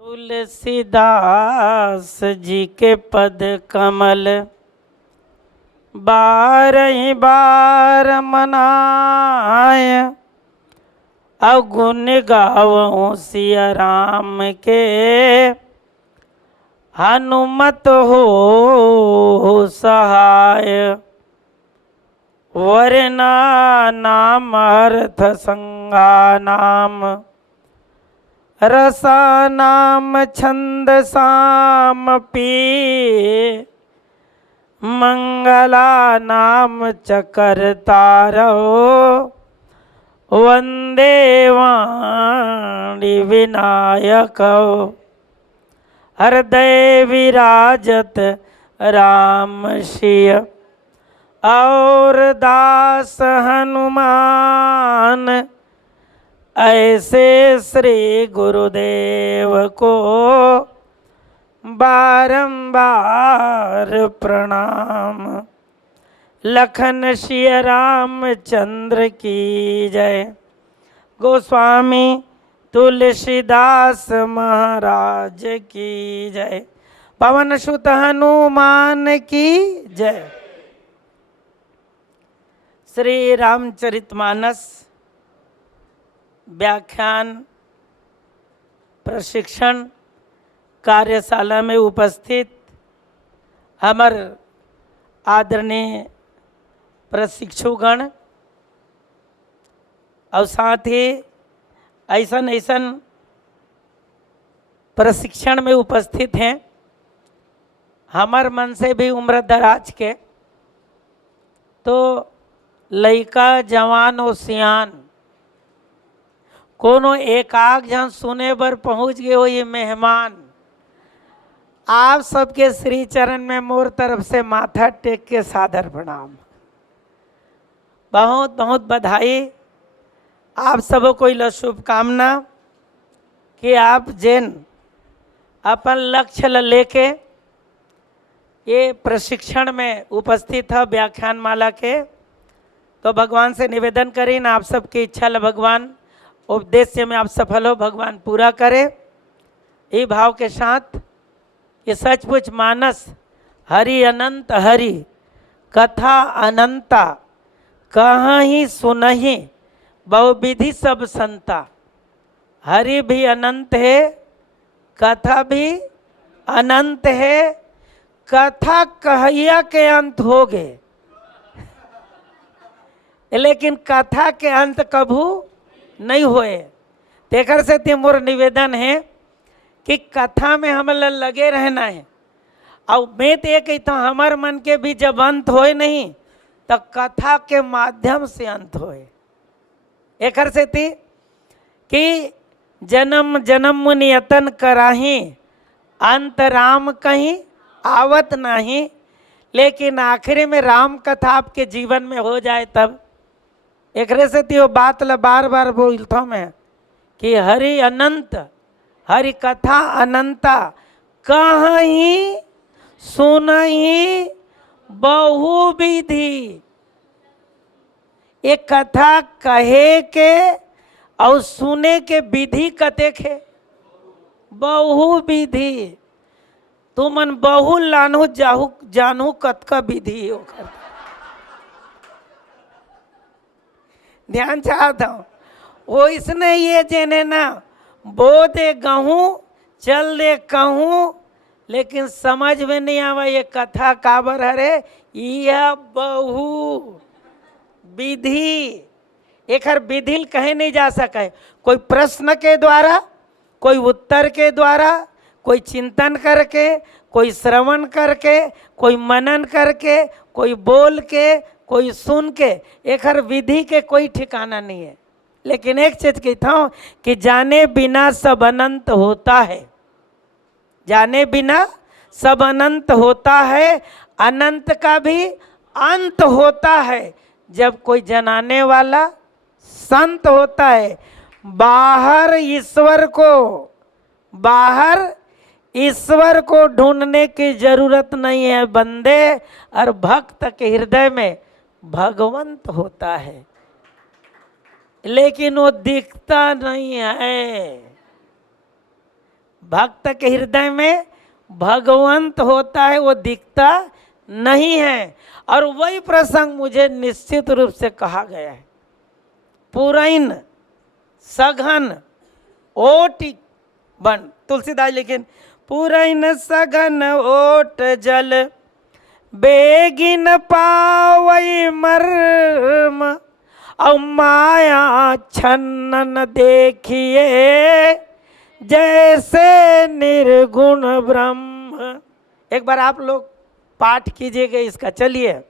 तुलसीदास जी के पद कमल बारही बार मनाय, अवगुण गावऊं सिया राम के, हनुमत हो सहाय। वरना नाम अर्थ संगा नाम, रसा नाम छंद साम पी, मंगला नाम चकर तारो, वंदे वाणी विनायक। हृदय विराजत राम सिय, और दास हनुमान, ऐसे श्री गुरुदेव को बारंबार प्रणाम। लखन सिया रामचंद्र की जय। गोस्वामी तुलसीदास महाराज की जय। पवन सुत हनुमान की जय। श्री रामचरितमानस व्याख्यान प्रशिक्षण कार्यशाला में उपस्थित हमार आदरणीय प्रशिक्षुगण और साथ ही ऐसन प्रशिक्षण में उपस्थित हैं हमार मन से भी उम्र दराज के, तो लइका जवान और सियान कोनो एक आग जहाँ सुने बर पहुँच गए हो ये मेहमान, आप सबके श्री चरण में मोर तरफ से माथा टेक के सादर प्रणाम। बहुत बहुत बधाई। आप सबों को ला शुभकामना कि आप जिन अपन लक्ष्य लेके ये प्रशिक्षण में उपस्थित है व्याख्यान माला के, तो भगवान से निवेदन करें ना आप सबकी इच्छा ल भगवान उद्देश्य में आप सफल हो, भगवान पूरा करे। ये भाव के साथ ये सचमुच मानस हरि अनंत हरि कथा अनंता, कहाँ ही सुनहि बहुविधि सब संता। हरि भी अनंत है, कथा भी अनंत है, कथा कहैया के अंत हो गए लेकिन कथा के अंत कभू नहीं होए। तेकर से ते मोर निवेदन है कि कथा में हम लगे रहना है। और मैं तो ये कहता हूँ हमार मन के भी जब अंत होए नहीं तो कथा के माध्यम से अंत होए। एकर से थी कि जन्म जन्म मुनि यतन कराही, अंत राम कहीं आवत नहीं, लेकिन आखिरी में राम कथा आपके जीवन में हो जाए तब। एक से वो बात ला बार बार बोलता मैं कि हरि अनंत हरि कथा अनंता, कहीं सुनहि बहुविधि। ये कथा कहे के और सुने के विधि कतेक है, बहुविधि। तुमन बहु लानू जाहू जानू कतका विधि होकर। ध्यान चाहता हूँ वो इसने ये जेने ना बो दे गहूँ चल दे कहूँ, लेकिन समझ में नहीं आवा ये कथा काबर हरे। यह बहु विधि, एक हर विधि कहे नहीं जा सके। कोई प्रश्न के द्वारा, कोई उत्तर के द्वारा, कोई चिंतन करके, कोई श्रवण करके, कोई मनन करके, कोई बोल के, कोई सुन के, एक हर विधि के कोई ठिकाना नहीं है। लेकिन एक चीज कहता हूँ कि जाने बिना सब अनंत होता है, जाने बिना सब अनंत होता है। अनंत का भी अंत होता है जब कोई जनाने वाला संत होता है। बाहर ईश्वर को ढूंढने की जरूरत नहीं है बंदे, और भक्त के हृदय में भगवंत होता है, लेकिन वो दिखता नहीं है। भक्त के हृदय में भगवंत होता है, वो दिखता नहीं है। और वही प्रसंग मुझे निश्चित रूप से कहा गया है। पुरैन सघन ओट बन, तुलसीदास लेकिन पुरैन सघन ओट जल बेगिन पावई मर्म, और माया छन्न देखिए जैसे निर्गुण ब्रह्म। एक बार आप लोग पाठ कीजिएगा इसका, चलिए।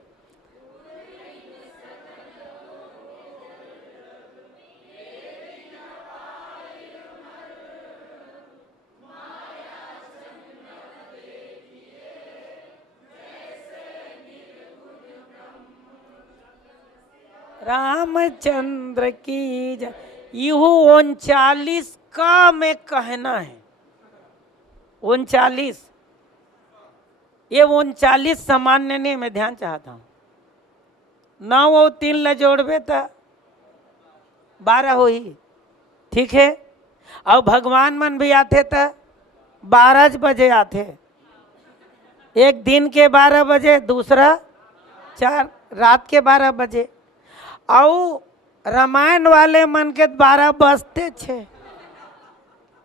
रामचंद्र की जय। यू 39 का में कहना है, 39, ये 39 सामान्य नहीं, मैं ध्यान चाहता हूँ। 9 और 3 ल जोड़बे तो 12 हो ही, ठीक है। और भगवान मन भी आते तो 12 बजे आते, एक दिन के 12 बजे, दूसरा 4 रात के 12 बजे। और रामायण वाले मन के 12 बजते छे,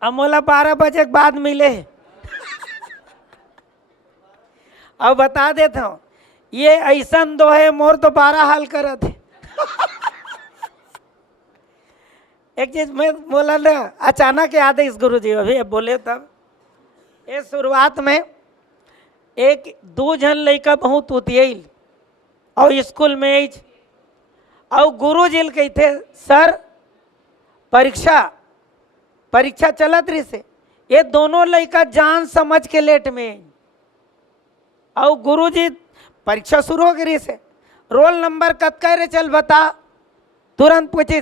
अब मोला 12 बजे के बाद मिले। अब बता देता हूँ, ये ऐसा दो है, मोर तो 12 हाल करत है। एक चीज मैं बोला ना, अचानक याद है इस गुरुजी अभी बोले तब। ये शुरुआत में एक 2 जन लड़का बहुत उतियल और स्कूल में, और गुरुजी कहते सर परीक्षा चलत रही से, ये दोनों लड़का जान समझ के लेट में। और गुरुजी परीक्षा शुरू हो गई से, रोल नंबर कतका रे चल बता। तुरंत पूछे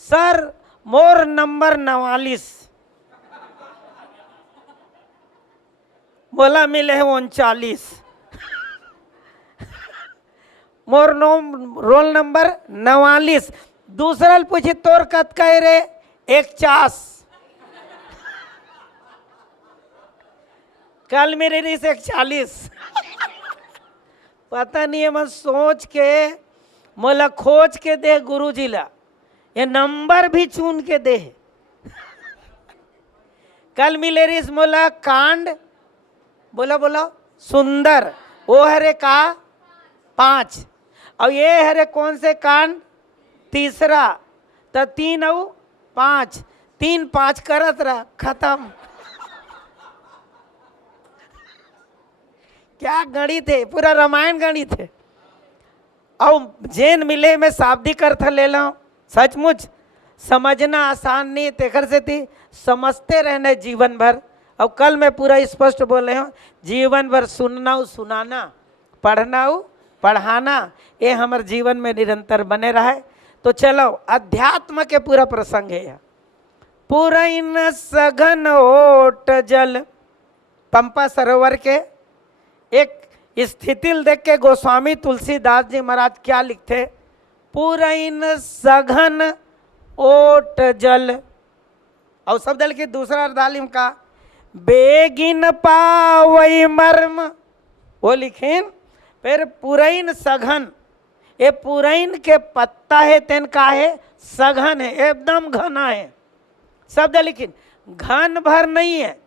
सर मोर नंबर 49। बोला मिले है 39। मोर रोल नंबर 49। दूसरा पूछे तोर कतका रे 51। कल मेरे रही से 41। पता नहीं है, मैं सोच के मोला खोज के दे गुरुजी ला, ये नंबर भी चुन के दे। कल मिले रही मोला कांड, बोला सुंदर, वो हरे का 5, और ये हरे कौन से कांड, तीसरा, तो 3 और 5, 3 5 करत रहा, खत्म। क्या गणित है, पूरा रामायण गणित है। और जैन मिले में शाब्दिक अर्थ ले लो, सचमुच समझना आसान नहीं, तेकर से थी समझते रहना जीवन भर। और कल मैं पूरा स्पष्ट बोले हूँ, जीवन भर सुनना सुनाना, पढ़ना पढ़ाना, ये हमारे जीवन में निरंतर बने रहे। तो चलो अध्यात्म के पूरा प्रसंग है। पुरैन सघन ओट जल, पंपा सरोवर के एक स्थिति देख के गोस्वामी तुलसीदास जी महाराज क्या लिखते, पुरैन सघन ओट जल। और शब्द लिखिए दूसरा अर्धालिम का, बेगिन पावई मर्म, वो लिखीन। फिर पुरैन सघन, ये पुरैन के पत्ता है, तेन का है सघन है, एकदम घना है। शब्द लिखिन, घन भर नहीं है,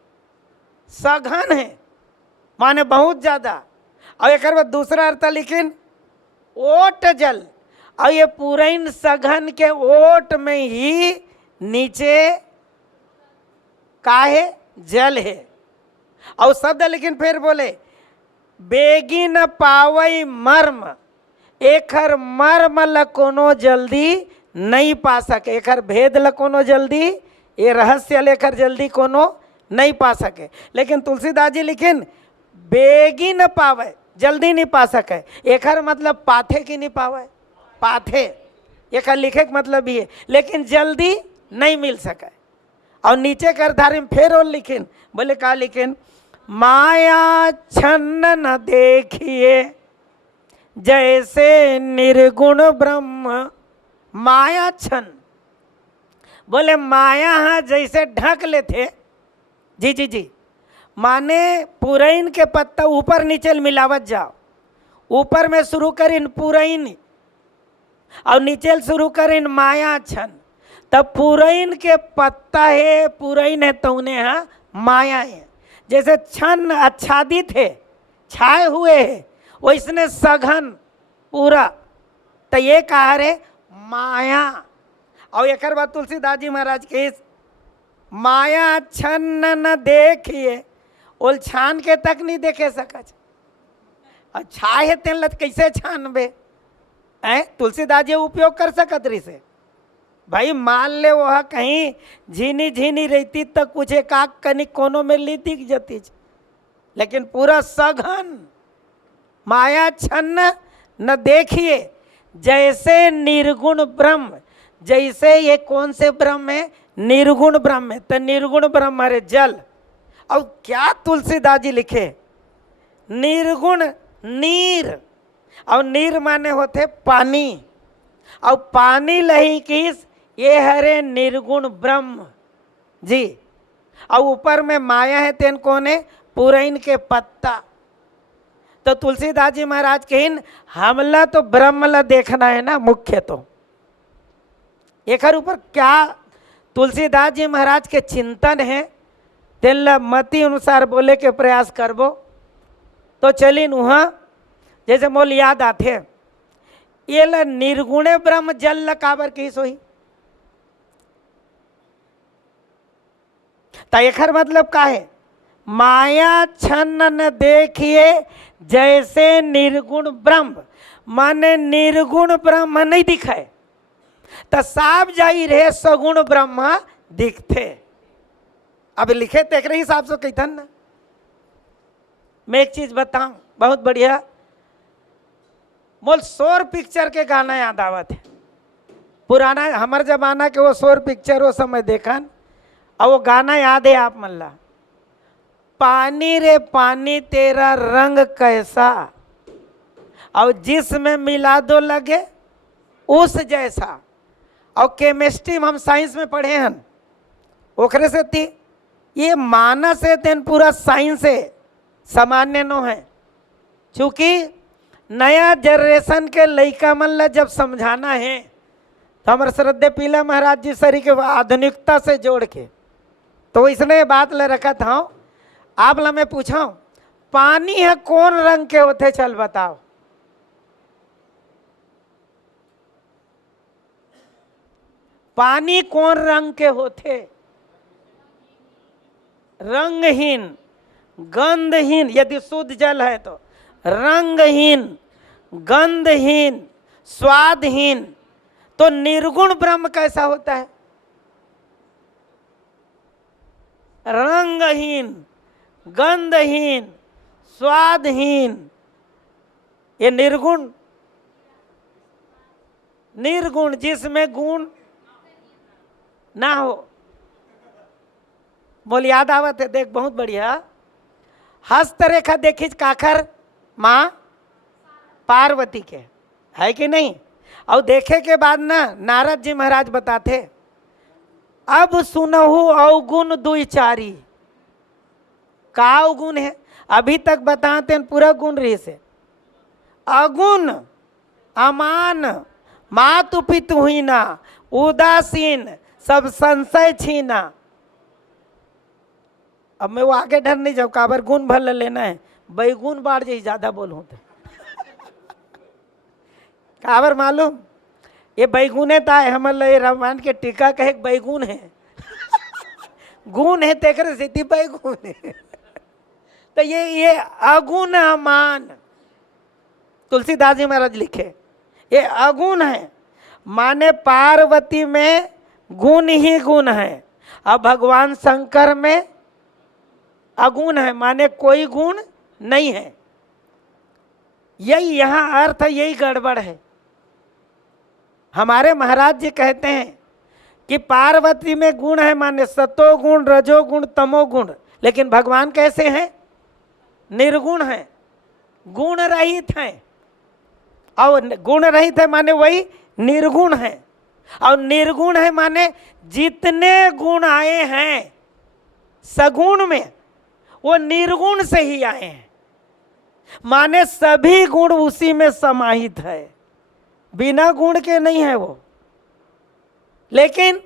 सघन है, माने बहुत ज्यादा। और एक बार दूसरा अर्थ लिखिन, ओट जल। और ये पुरैन सघन के ओट में ही नीचे का है, जल है। और शब्द लेकिन फिर बोले, बेगिन पावई मर्म, एखर मर्म ल कोनो जल्दी नहीं पा सके, एखर भेद ल कोनो जल्दी, ये रहस्य लेकर जल्दी कोनो नहीं पा सके। लेकिन तुलसीदास जी लिखिन, बेगिन पावे, जल्दी नहीं पा सके, एखर मतलब पाथे की नहीं पावे, पाथे एखर लिखे के मतलब भी है, लेकिन जल्दी नहीं मिल सके। और नीचे कर धारी में फिर और लिखिन, बोले का लिखिन, माया छन्न न देखिए जैसे निर्गुण ब्रह्म। माया छन्न, बोले माया हाँ जैसे ढक लेते, जी जी जी, माने पुरैन के पत्ता ऊपर नीचे मिलावत जाओ, ऊपर में शुरू करीन पुरैन और नीचे शुरू करीन माया छन, तब पुरैन के पत्ता है, पुरैन है तो उन्हें हाँ माया है। जैसे छन आच्छादित है, छाए हुए है, वैसने सघन पूरा, तो ये कहा रे माया। और एक बात तुलसीदास जी महाराज के, माया छन न देखिए, ओल छान के तक नहीं देखे सकत, और छाए तेन लत कैसे छानबे, तुलसीदास जी उपयोग कर सकत रही से भाई। मान ले वह कहीं झीनी झीनी रहती तो कुछ एक आग कनी कोनों में ली दिख जाती, लेकिन पूरा सघन माया छन्न न देखिए, जैसे निर्गुण ब्रह्म, जैसे ये कौन से ब्रह्म है, निर्गुण ब्रह्म है, तो निर्गुण ब्रह्म है जल। और क्या तुलसीदास जी लिखे, निर्गुण नीर, और नीर माने होते पानी, और पानी लही किस, ये हरे निर्गुण ब्रह्म जी। और ऊपर में माया है, तेन कौन है, पुरैन के पत्ता। तो तुलसीदास जी महाराज कहिन हमला तो ब्रह्म ला देखना है ना मुख्य, तो एक ऊपर क्या तुलसीदास जी महाराज के चिंतन है, तेन ला मति अनुसार बोले के प्रयास करबो। तो चलिन वहाँ जैसे मोल याद आते, ये ला निर्गुणे ब्रह्म जल ला काबर की सोई, तो एक मतलब का है, माया छन्न न देखिए जैसे निर्गुण ब्रह्म, माने निर्गुण ब्रह्म नहीं दिखाए, तो साफ जाहिर है सगुण ब्रह्म दिखते। अब लिखे तो एक हिसाब से कहथन ना। मैं एक चीज बताऊं बहुत बढ़िया, मोल शोर पिक्चर के गाना याद आवत है, पुराना हमारे जमाना के वो शोर पिक्चर वो समय देखन, और वो गाना याद है आप मल्ला, पानी रे पानी तेरा रंग कैसा, और जिसमें मिला दो लगे उस जैसा। और केमिस्ट्री में हम साइंस में पढ़े हैं, ओखरे से थी ये मानस है, तेन पूरा साइंस है, सामान्य नो है। चूँकि नया जनरेशन के लइका मन ला जब समझाना है, तो हमारे श्रद्धे पीला महाराज जी सरी के आधुनिकता से जोड़ के, तो इसने बात ले रखा था। आप ला मैं पूछा पानी है कौन रंग के होते, चल बताओ। पानी कौन रंग के होते, रंगहीन, गंधहीन, यदि शुद्ध जल है तो रंगहीन, गंधहीन, स्वादहीन। तो निर्गुण ब्रह्म कैसा होता है, रंगहीन, गंधहीन, स्वादहीन, ये निर्गुण। निर्गुण जिसमें गुण ना हो। बोल याद आवत है, देख बहुत बढ़िया, हस्तरेखा देखी काखर माँ पार्वती के है कि नहीं। और देखे के बाद ना नारद जी महाराज बताते, अब सुनहु अवगुण दुई चारी, का अवगुण है, अभी तक बताते हैं पूरा गुण रही से, अगुण, अमान, मातु पितु हीना, उदासीन, सब संशय छीना। अब मैं वो आगे डर नहीं जाऊँ, काबर गुण भल लेना है, बैगुन बाढ़ जी ज्यादा बोलूँ तो काबर मालूम, ये बैगुने ता है हमारे रामायण के टीका कहे बैगुन है गुण है तेकर सिद्धि बैगुन है तो ये अगुण अमान, तुलसीदास जी महाराज लिखे ये अगुण है, माने पार्वती में गुण ही गुण है, अब भगवान शंकर में अगुण है, माने कोई गुण नहीं है। यही यहाँ अर्थ, यही गड़बड़ है। हमारे महाराज जी कहते हैं कि पार्वती में गुण है, माने सतो गुण, रजो गुण, तमो गुण, लेकिन भगवान कैसे हैं, निर्गुण हैं, गुण रहित हैं। और गुण रहित है माने वही निर्गुण है, और निर्गुण है माने जितने गुण आए हैं सगुण में, वो निर्गुण से ही आए हैं। माने सभी गुण उसी में समाहित है, बिना गुण के नहीं है वो। लेकिन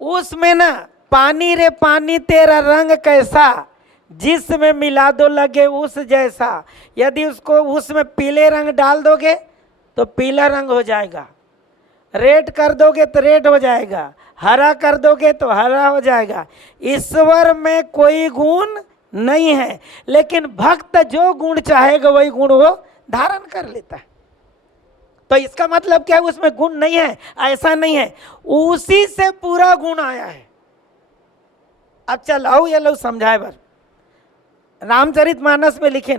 उसमें ना पानी रे पानी तेरा रंग कैसा, जिसमें मिला दो लगे उस जैसा। यदि उसको उसमें पीले रंग डाल दोगे तो पीला रंग हो जाएगा, रेड कर दोगे तो रेड हो जाएगा, हरा कर दोगे तो हरा हो जाएगा। ईश्वर में कोई गुण नहीं है, लेकिन भक्त जो गुण चाहेगा वही गुण वो धारण कर लेता है। तो इसका मतलब क्या है, उसमें गुण नहीं है ऐसा नहीं है, उसी से पूरा गुण आया है। अब चल आओ ये लो समझाए बर। रामचरितमानस में लिखे,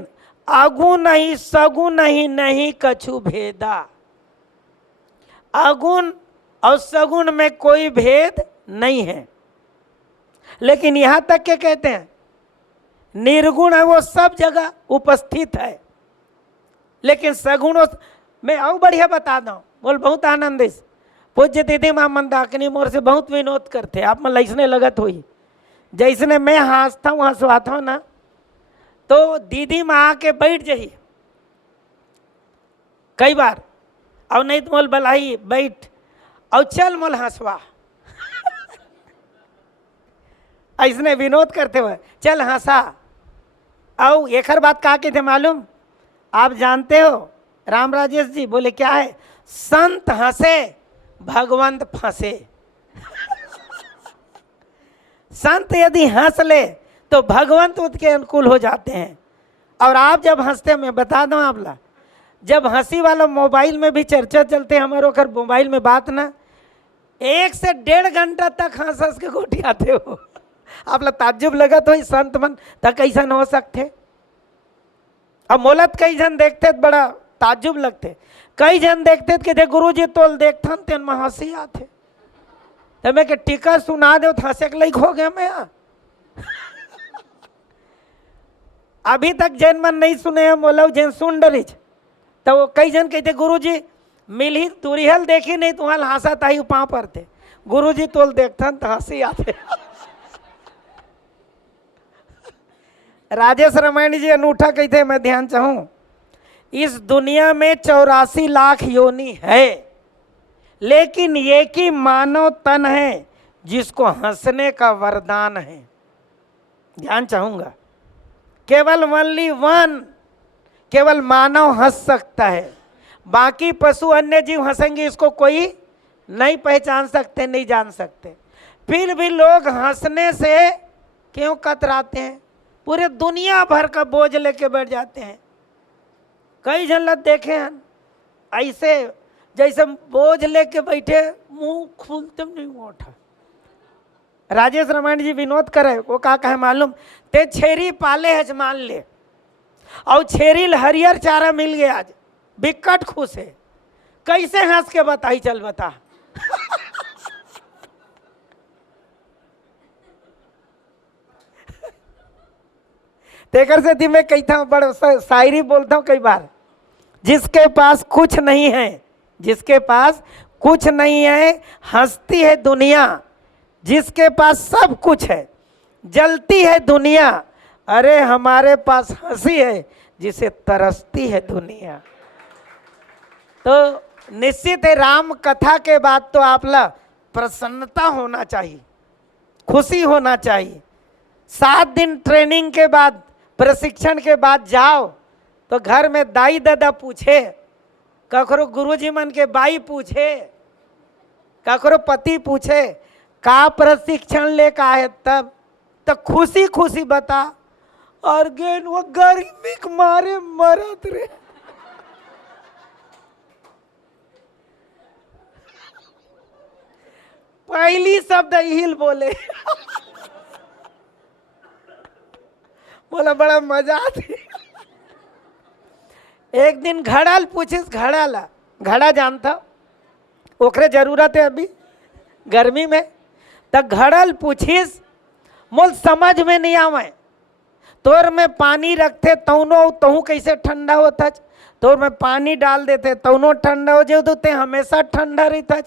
अगुण नहीं सगुण नहीं, नहीं कछु भेदा। अगुण और सगुण में कोई भेद नहीं है। लेकिन यहां तक के कहते हैं निर्गुण है, वो सब जगह उपस्थित है। लेकिन सगुणों मैं और बढ़िया बता दूं, बोल बहुत आनंद है। पूज्य दीदी माँ मंदाकिनी मोर से बहुत विनोद करते, आप में लैसने लगत हुई। जैसने मैं हंसता हूँ हंसवाता हूँ ना, तो दीदी माँ आके बैठ जाइए कई बार, और नहीं तो मोल बलाई बैठ और चल मोल हंसवा ऐसने विनोद करते हुए चल हंसा। और एक हर बात कहा के थे मालूम, आप जानते हो राम राजेश जी? बोले क्या है? संत हंसे भगवंत फंसे। संत यदि हंस ले तो भगवंत उसके अनुकूल हो जाते हैं। और आप जब हंसते, मैं बता दूं आप ला, जब हंसी वाला मोबाइल में भी चर्चा चलते हमारे ओकर मोबाइल में बात ना, 1 से 1.5 घंटा तक हंस हंस के गोटी आते हो। आप ला ताज्जुब लगत हो संत मन तक कैसा हो सकते। अब मोलत कई जन देखते बड़ा ताज्जुब लगते, कई जन देखते कि दे गुरु जी तोल देखथन तेन में हंसी आते, तो मैं के टीका सुना दो तो हंसे के लायक हो गया मैं। अभी तक जैन मन नहीं सुने हैं मोलव जैन सुन डरिज, तो वो कई जन कहते गुरु जी मिली तुरिहल देखी नहीं तुम्हारा हंसा ताही पाँव पर थे, गुरु जी तोल देखथन तो हंसी आते। राजेश रामायण जी अनूठा कहते, मैं ध्यान चाहूं, इस दुनिया में 84 लाख योनि है, लेकिन एक ही मानव तन है जिसको हंसने का वरदान है। ध्यान चाहूंगा, केवल ओनली वन, केवल मानव हंस सकता है। बाकी पशु अन्य जीव हंसेंगे इसको कोई नहीं पहचान सकते, नहीं जान सकते। फिर भी लोग हंसने से क्यों कतराते हैं? पूरे दुनिया भर का बोझ लेके बैठ जाते हैं। कई जन लोग देखे हैं ऐसे जैसे बोझ लेके बैठे, मुंह खुलते नहीं उठा। राजेश रामायण जी विनोद करे, वो का कहे मालूम, ते छेरी पाले है मान ले, और छेरी हरियर चारा मिल गया आज, बिकट खुश है, कैसे हंस के बताई चल बता। तेकर से मैं कहता हूँ, बड़ा शायरी बोलता हूँ कई बार, जिसके पास कुछ नहीं है, जिसके पास कुछ नहीं है हंसती है दुनिया, जिसके पास सब कुछ है जलती है दुनिया। अरे हमारे पास हंसी है जिसे तरसती है दुनिया। तो निश्चित है राम कथा के बाद तो आप ला प्रसन्नता होना चाहिए, खुशी होना चाहिए। 7 दिन ट्रेनिंग के बाद, प्रशिक्षण के बाद जाओ तो घर में दाई दादा पूछे, ककरो गुरुजी मन के बाई पूछे, ककरो पति पूछे का प्रशिक्षण लेकर आए, तब तो खुशी खुशी बता। और गेन वो गर्मी के मारे मरत रे। पहली शब्द हिल बोले। बोला बड़ा मजा आती। एक दिन घड़ाल पूछिस, घड़ाला, घड़ा जानता ओकरे जरूरत है अभी गर्मी में, तो घड़ल पूछिस, मोल समझ में नहीं आवे, तोर में पानी रखते तौनो तहू कैसे ठंडा होता, तोर में पानी डाल देते तौनो ठंडा हो जाए, तो ते हमेशा ठंडा रहता।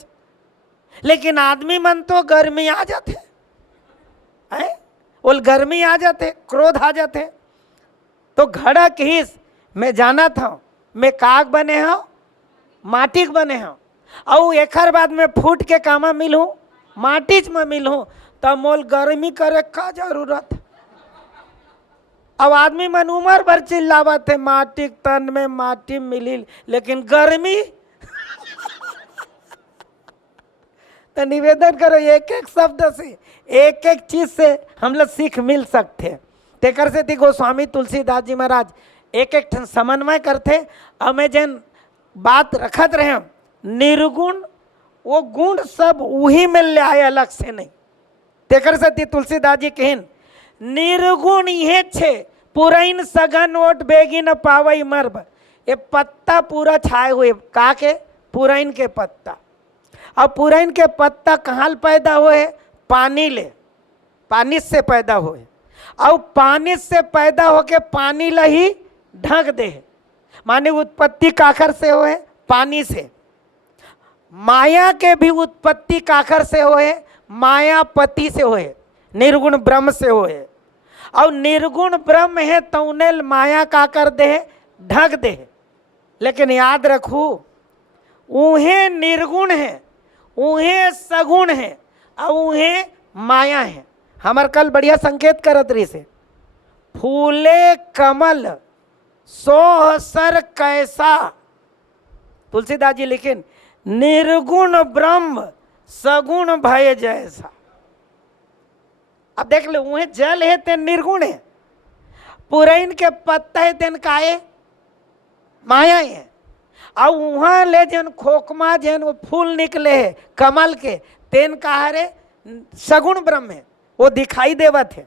लेकिन आदमी मन तो गर्मी आ जाते हैं, वो गर्मी आ जाते, क्रोध आ जाते। तो घड़ा किस मैं जाना था, मैं काग बने हूँ, माटी के बने हूँ, और एकर बाद में फूट के कामा मिलूँ, माटी में मिलूँ, तब मोल गर्मी करे का जरूरत। अब आदमी मन उम्र भर चिल्लावत है माटी तन में माटी मिली, लेकिन गर्मी तो निवेदन करो एक एक शब्द से, एक एक चीज से हम लोग सीख मिल सकते हैं। तेकर से थी गोस्वामी तुलसीदास जी महाराज एक एक समन्वय करते। अब मैं जैन बात रखत रहे निर्गुण, वो गुण सब वही में ले आए, अलग से नहीं। तेकर से थी तुलसीदास जी कहन निर्गुण ये छे पुरैन सघन ओट बेगी न पावई मर्ब। ये पत्ता पूरा छाए हुए का के पुरैन के पत्ता। अब पुरैन के पत्ता कहाँ पैदा हुए? पानी ले, पानी से पैदा हुए, और पानी से पैदा होके पानी लही ढक दे। माने उत्पत्ति काखर से हुए? पानी से। माया के भी उत्पत्ति काखर से हुए? मायापति से हुए, निर्गुण ब्रह्म से हुए। और निर्गुण ब्रह्म है तो उन्हें माया का कर दे, ढक दे। लेकिन याद रखू उन्हें निर्गुण है, उन्हें सगुण है, और उन्हें माया है। हमार कल बढ़िया संकेत करत रही से फूले कमल सोह सर कैसा। तुलसीदास जी लिखिन निर्गुण ब्रह्म सगुण भय जैसा। अब देख लो वह जल है तेन निर्गुण है, पुरैन के पत्ता है तेन काये माया है, और वहां ले जन खोखमा जन वो फूल निकले है कमल के तेन कहा रे सगुण ब्रह्म है, वो दिखाई देवत है।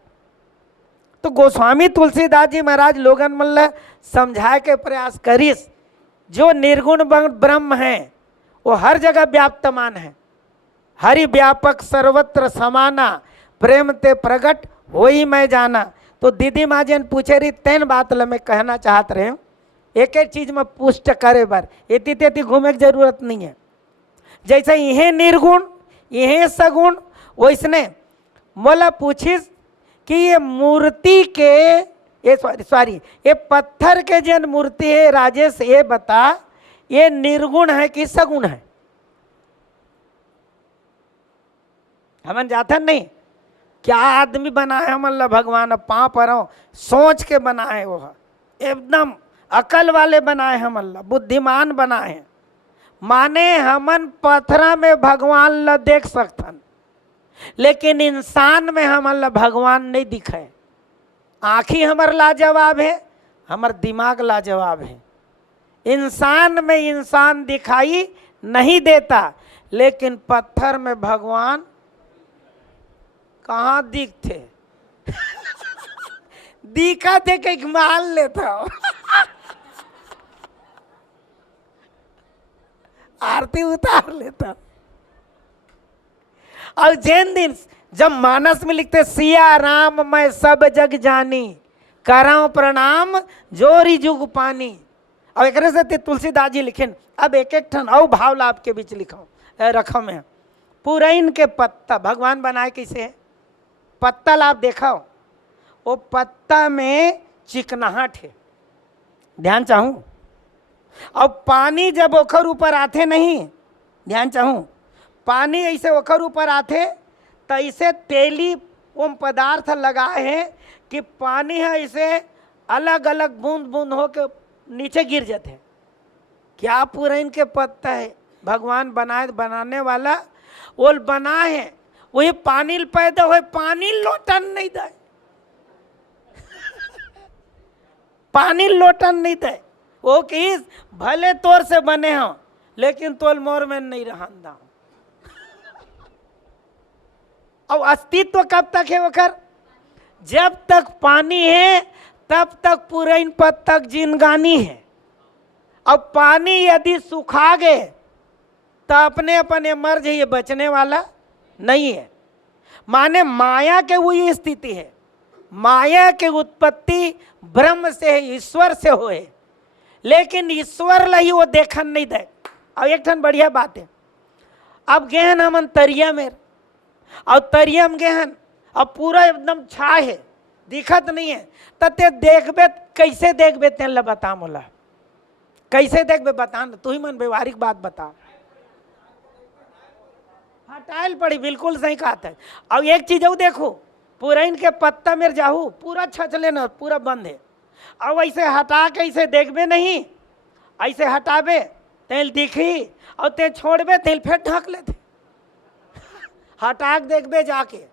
तो गोस्वामी तुलसीदास जी महाराज लोगन मल्ल समझाए के प्रयास करिस जो निर्गुण ब्रह्म है वो हर जगह व्याप्तमान है। हरि व्यापक सर्वत्र समाना प्रेम ते प्रगट हो ही मैं जाना। तो दीदी माँ जन पूछे रही तेन बात ल मैं कहना चाहत रहे हूँ, एक एक चीज में पुष्ट करे बार इति तेती घूमे की जरूरत नहीं है। जैसे यह निर्गुण यह सगुण, वैसने मोला पूछिस कि ये मूर्ति के ये सॉरी ये पत्थर के जन मूर्ति है राजेश, ये बता ये निर्गुण है कि सगुण है? हमन जाता नहीं क्या आदमी बनाए हमन भगवान पाँव पर सोच के बनाए, वो एकदम अकल वाले बनाए हमन बुद्धिमान बनाए। माने हमन पत्थरा में भगवान ला देख सकथन, लेकिन इंसान में हमन भगवान नहीं दिखे। आँखी हमर लाजवाब है, हमर दिमाग लाजवाब है। इंसान में इंसान दिखाई नहीं देता, लेकिन पत्थर में भगवान कहाँ दिखते दिखा थे कहीं मान लेता आरती उतार लेता। और जैन दिन जब मानस में लिखते सिया राम मैं सब जग जानी कराऊं प्रणाम जोरी जुग पानी। और एक से तुलसीदास जी लिखें अब एक एक ठन और भाव लाभ के बीच लिखो रखो में पुरैन के पत्ता भगवान बनाए कैसे है? पत्ता लाभ देखाओ, वो पत्ता में चिकनाहट है, ध्यान चाहूँ। और पानी जब ओखर ऊपर आते नहीं, ध्यान चाहूँ, पानी ऐसे ओखर ऊपर आते तो ऐसे तेली वो पदार्थ लगाए हैं कि पानी है ऐसे अलग अलग बूंद बूंद हो के नीचे गिर जाते हैं। क्या पुरैन के पत्ता है? भगवान बनाए बनाने वाला वो बनाए हैं, वही पानी पैदा हुए, पानी लोटन नहीं दे पानी लोटन नहीं दे। वो किस भले तोर से बने हो लेकिन तोल मोर में नहीं रहंदा। अब अस्तित्व कब तक है वखर? जब तक पानी है तब तक पुरैन पत्ता जिनगानी है। अब पानी यदि सुखा गए तो अपने अपने मर जाइए, बचने वाला नहीं है। माने माया के वही स्थिति है, माया के उत्पत्ति ब्रह्म से है, ईश्वर से होए, लेकिन ईश्वर ला ही वो देखन नहीं दे। अब एक ठन बढ़िया बात है, अब गहन हमन तरिया में और तरिया में गहन अब पूरा एकदम छाए है, दिखत नहीं है, तो ते देखबे कैसे देखबे, तेन ला बता मोला कैसे देखबे, बता तू ही मन व्यवहारिक बात बता। हटाइल पड़ी, बिल्कुल सही कहा है। अब एक चीज और देखो, पुरैन के पत्ता मेरे जाहू पूरा छचले न पूरा बंद है, अब ऐसे हटा के ऐसे देखबे नहीं, ऐसे हटाबे तेल दिखी, और ते छोड़बे तेल फिर ढक लेते, हटा के देखबे जाके।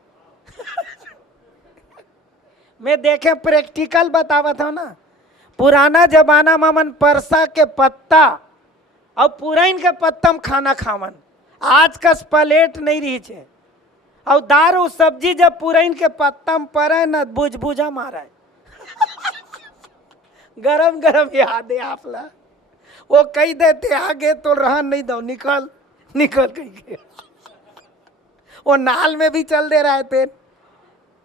मैं देखे प्रैक्टिकल बतावा था ना, पुराना जमाना में मन परसा के पत्ता और पुरैन के पत्ता में खाना खावन, आज कस प्लेट नहीं रही छे, और दारू सब्जी जब पुरैन के पत्ता में पड़े न बुझबुझा मारे। गरम गरम याद है आप ला, वो कही देते आगे तो रहन नहीं दो, निकल निकल कही के। वो नाल में भी चल दे रहे थे,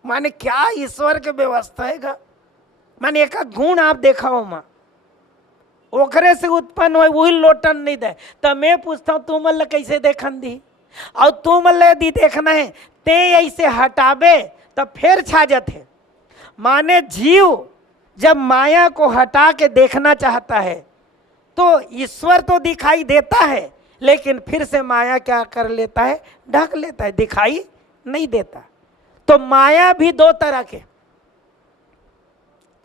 माने क्या ईश्वर के व्यवस्था है। माने एक गुण आप देखा हो माँ, ओकरे से उत्पन्न हो वही लोटन नहीं दे, तो मैं पूछता हूँ तू मल्ल कैसे देखन दी, और तू मल्ल यदि देखना है ते ऐसे हटाबे तो फिर छा जाते। माने जीव जब माया को हटा के देखना चाहता है तो ईश्वर तो दिखाई देता है, लेकिन फिर से माया क्या कर लेता है, ढक लेता है, दिखाई नहीं देता। तो माया भी दो तरह के,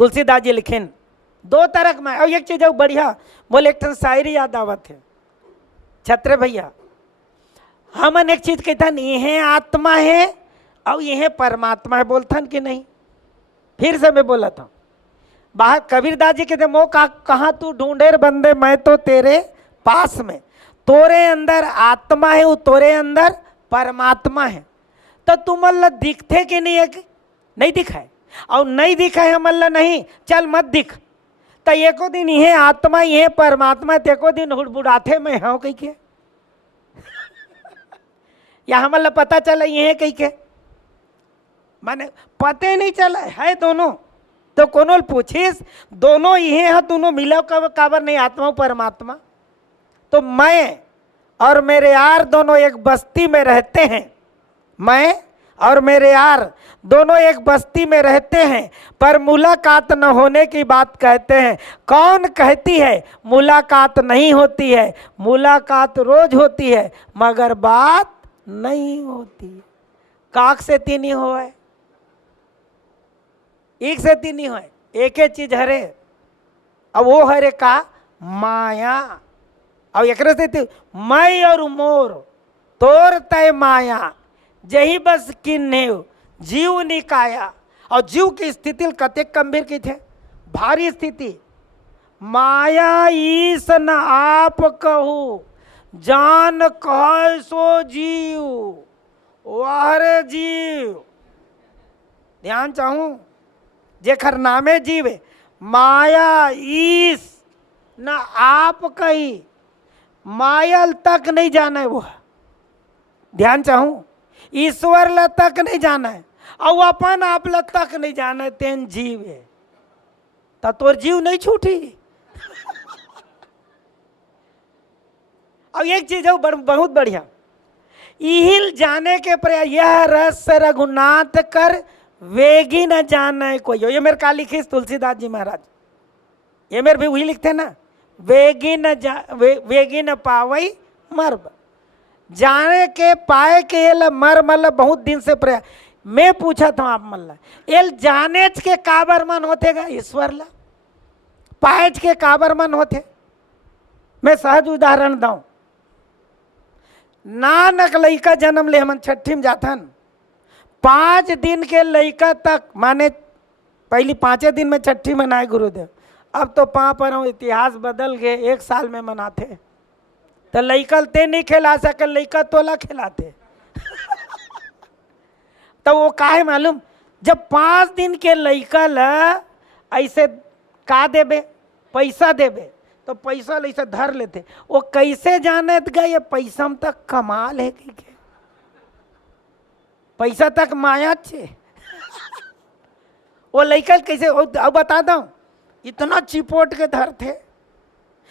तुलसीदास जी लिखें दो तरह में। और एक चीज बढ़िया बोले, एक शायरी याद आवत है छत्रे भैया, हमन एक चीज कहथन यह आत्मा है और यह परमात्मा है, बोलथन कि नहीं। फिर से मैं बोला था, बाहर कबीरदास जी कहते मो कहाँ तू ढूंढे बंदे, मैं तो तेरे पास में, तोरे अंदर आत्मा है, वो तोरे अंदर परमात्मा है। तो तुम अल्लाह दिखते कि नहीं है, नहीं दिखाए, और नहीं दिखा है मल्ला नहीं, चल मत दिख, तो एको दिन यह आत्मा यह परमात्मा, तेको दिन हुड़बुड़ाथे में हाँ कही के, या हमला पता चला यह कही के, माने पते नहीं चला है दोनों। तो कोनो पूछिस दोनों यह है, दोनों मिला काबर नहीं, आत्मा परमात्मा। तो मैं और मेरे यार दोनों एक बस्ती में रहते हैं, मैं और मेरे यार दोनों एक बस्ती में रहते हैं, पर मुलाकात न होने की बात कहते हैं। कौन कहती है मुलाकात नहीं होती है, मुलाकात रोज होती है मगर बात नहीं होती। काक से तीन ही हो है, एक से तीन ही है, एक ही चीज हरे, अब वो हरे का माया। अब एक से मैं और मोर तोर तय माया, जही बस किन्ने जीव निकाया। और जीव की स्थिति कते गंभीर की थे, भारी स्थिति। माया ईस न आप कहू, जान कह सो जीव, वाहरे जीव। ध्यान चाहूं, जेखर नामे जीव है, माया ईस न आप कही, मायल तक नहीं जाना है वो। ध्यान चाहूं, ईश्वर ल तक नहीं जाना है, और अपन आप ल तक नहीं जाना है, तेन जीव है, तो तोर जीव नहीं छूटी। और एक चीज है बहुत बढ़िया, इहिल जाने के प्रयास, यह रस रघुनाथ कर वेगी न जाने कोई। ये मेरे का लिखी तुलसीदास जी महाराज, ये मेरे भी वही लिखते ना, वेगी न पावई मर्ब, जाने के पाए के ये मर मतलब बहुत दिन से प्रयास। मैं पूछा था आप मल्ला एल जाने के काबर मन होते गा ईश्वर ला, पाएच के काबर मन होते। मैं सहज उदाहरण दूं, नानक लइका जन्म ले हमन छठी में जाथन, 5 दिन के लइका तक, माने पहली 5 दिन में छठी मनाए गुरुदेव, अब तो पर इतिहास बदल गए, 1 साल में मनाते। तो लइकल ते नहीं खिला सके, लइका तोला खिलाते। तो वो काहे मालूम, जब 5 दिन के लइका ला ऐसे का देबे, पैसा देबे, तो पैसा ऐसे धर लेते। वो कैसे जाने गए ये पैसा में तक कमाल है कि पैसा तक माया छे। वो लइका कैसे, अब बता दो, इतना चिपोट के धर थे।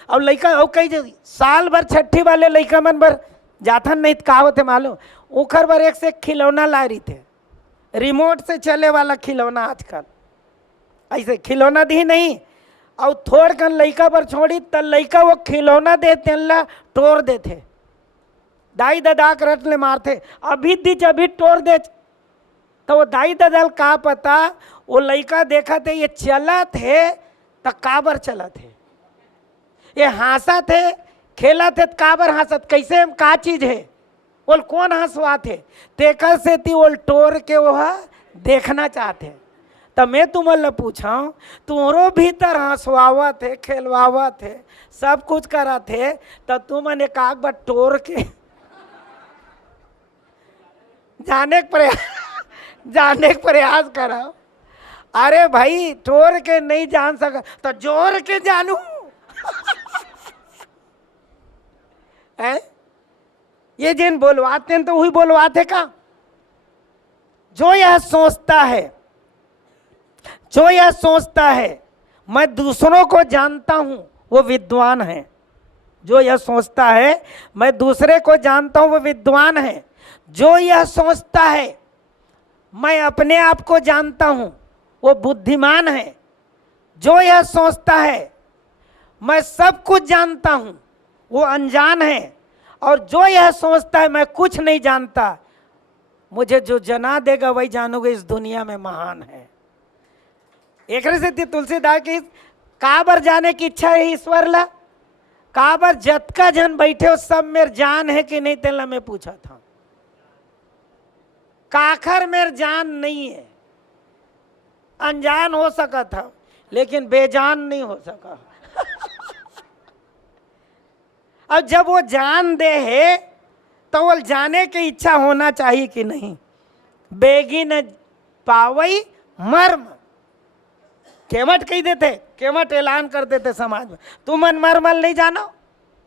और लइका और कई साल भर छठी वाले लइका मन भर जाथन नहीं का होते मालूम, उखर भर एक से खिलौना ला रही थे, रिमोट से चले वाला खिलौना आजकल, ऐसे खिलौना दी नहीं और थोड़ कर लइका पर छोड़ी त लइका वो खिलौना देते ला तोड़ देते, दाई दादा करट ले मारते, अभी दीच अभी तोड़ दे। तो वो दाई दादा का पता, वो लइका देखा थे ये चला थे तो काबर चला थे, ये हंसा थे खेला थे काबर हंसत, कैसे का चीज है बोल कौन हंसवा थे, तेकर से थी वो तोड़ के वह देखना चाहते। तो मैं तुम्हें पूछा तुम्हारो भीतर हंसवावा थे खेलवावा थे सब कुछ करा थे, तो तुमने एक बार तोड़ के जाने के प्रयास करा। अरे भाई तोड़ के नहीं जान सका तो जोड़ के जानू है? ये जिन बोलवाते हैं तो वही बोलवाते का। जो यह सोचता है, जो यह सोचता है मैं दूसरों को जानता हूं वो विद्वान है। जो यह सोचता है मैं दूसरे को जानता हूं वो विद्वान है। जो यह सोचता है मैं अपने आप को जानता हूं वो बुद्धिमान है। जो यह सोचता है मैं सब कुछ जानता हूं वो अनजान है। और जो यह सोचता है मैं कुछ नहीं जानता, मुझे जो जना देगा वही जानोगे इस दुनिया में महान है। एक से तुलसीदास की काबर जाने की इच्छा है ईश्वर ला, काबर जतका जन बैठे हो सब मेरे जान है कि नहीं तेला मैं पूछा था, काखर मेरे जान नहीं है। अनजान हो सका था लेकिन बेजान नहीं हो सका। अब जब वो जान दे है तो वो जाने की इच्छा होना चाहिए कि नहीं। बेगी न पावई मर्म, केवट कही देते, केवट ऐलान कर देते समाज में, तुम मरमल नहीं जानो,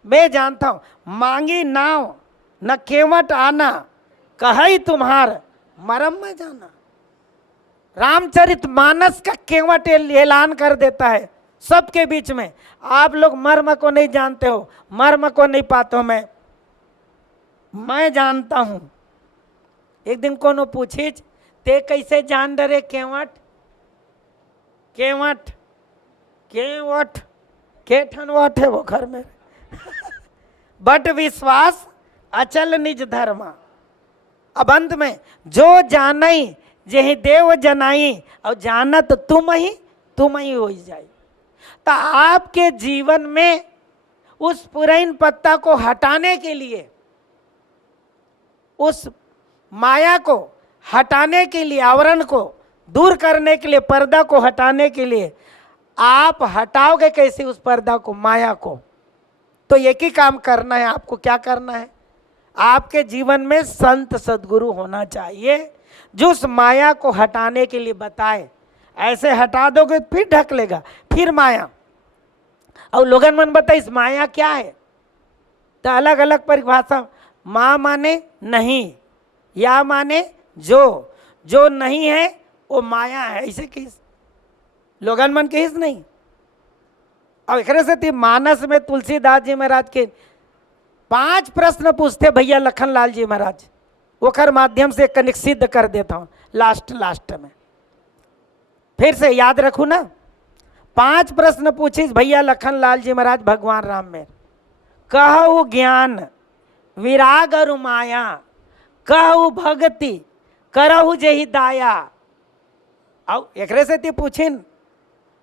मैं जानता हूं। मांगी नाव न केवट आना, कही तुम्हार मरम में जाना। रामचरित मानस का केवट ऐलान कर देता है सबके बीच में, आप लोग मर्म को नहीं जानते हो, मर्म को नहीं पाते हो, मैं जानता हूं। एक दिन कोनो पूछी ते कैसे जान डरे केवट, केवट केवट केठन वट है वो घर में बट विश्वास अचल निज धर्मा। अब अंत में जो जानई जेहि देव जनाई, और जानत तुम ही हो जाए। तो आपके जीवन में उस पुरैन पत्ता को हटाने के लिए, उस माया को हटाने के लिए, आवरण को दूर करने के लिए, पर्दा को हटाने के लिए आप हटाओगे कैसे उस पर्दा को, माया को? तो एक ही काम करना है आपको। क्या करना है? आपके जीवन में संत सद्गुरु होना चाहिए जो उस माया को हटाने के लिए बताए। ऐसे हटा दोगे फिर ढक लेगा, फिर माया। और लोगन मन बताए इस माया क्या है, तो अलग अलग परिभाषा। माँ माने नहीं, या माने जो नहीं है वो माया है, ऐसे किस लोगन मन के हिस नहीं। और एक से थी मानस में तुलसीदास जी महाराज के 5 प्रश्न पूछते भैया लखनलाल जी महाराज, ओकर माध्यम से कनिक सिद्ध कर देता हूँ लास्ट में। फिर से याद रखू ना, 5 प्रश्न पूछिस भैया लखनलाल जी महाराज भगवान राम में। कहु ज्ञान विराग और माया, कहु भक्ति करहु जेहि दाया। और एक से ती पूछिन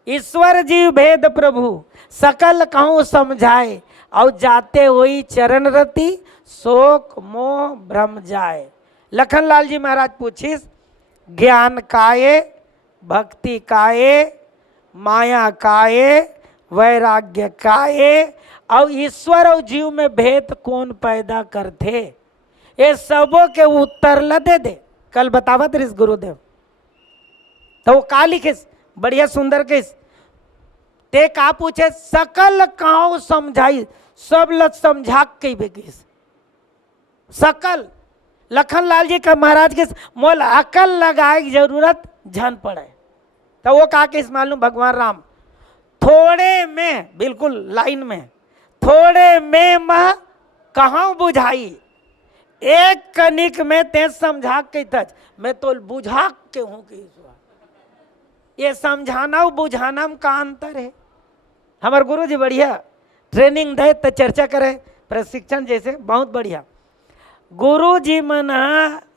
ईश्वर जीव भेद प्रभु सकल कहूँ समझाए, और जाते हुई चरण रति शोक मोह भ्रम जाए। लखनलाल जी महाराज पूछिस ज्ञान काये, भक्ति काये, माया काये, वैराग्य काये, और ईश्वर और जीव में भेद कौन पैदा करते? ये सबों के उत्तर ल दे दे। कल बतावत रिस गुरुदेव, तो वो का लिखिस बढ़िया सुंदर के ते का पूछे सकल काऊ समझाई, सब लग समझा के बेकिस सकल। लखनलाल जी का महाराज के मोल अकल लगाए की जरूरत झन पड़े। तो वो कहा कि मालूम भगवान राम थोड़े में, बिल्कुल लाइन में, थोड़े में मह कहाँ बुझाई, एक कनिक में ते समझा के तज मैं तो बुझा के हूं कि ये समझाना और बुझाना में का अंतर है। हमारे गुरु जी बढ़िया ट्रेनिंग दे तो चर्चा करे प्रशिक्षण जैसे बहुत बढ़िया। गुरु जी मन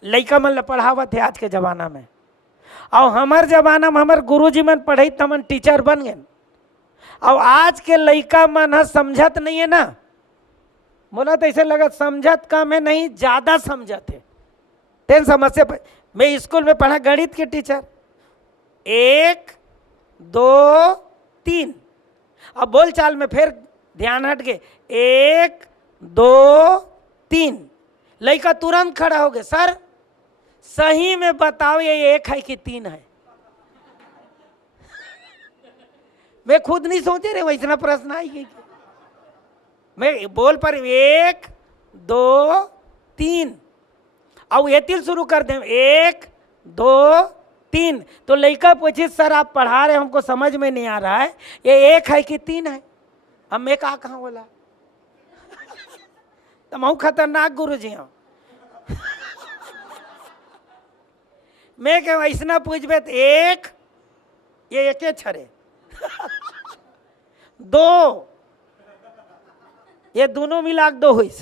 लइका मन पढ़ावत है आज के जमाना में, और हमार जमाना में हमार गुरु जी मन पढ़े तमन टीचर बन गए। और आज के लइका मन समझत नहीं है ना, बोला तो ऐसे लगा समझत कम है, नहीं ज़्यादा समझत है। तेन समस्या पर मैं स्कूल में पढ़ा गणित के टीचर, 1 2 3, अब बोल चाल में फिर ध्यान हट गए 1 2 3, लड़का तुरंत खड़ा हो गया, सर सही में बताओ ये 1 है कि 3 है। मैं खुद नहीं सोचे रे वैसा प्रश्न आई। मैं बोल पर 1 2 3 और ये तिल शुरू कर दें 1 2 3, तो लड़का पूछे सर आप पढ़ा रहे हमको समझ में नहीं आ रहा है, ये 1 है कि 3 है। अब मैं कहाँ बोला तो मैं खतरनाक गुरु जी हूँ। मैं क्या वैसना पूछबे तो 1 ये 1 छरे 2 ये दोनों मिला 2 होइस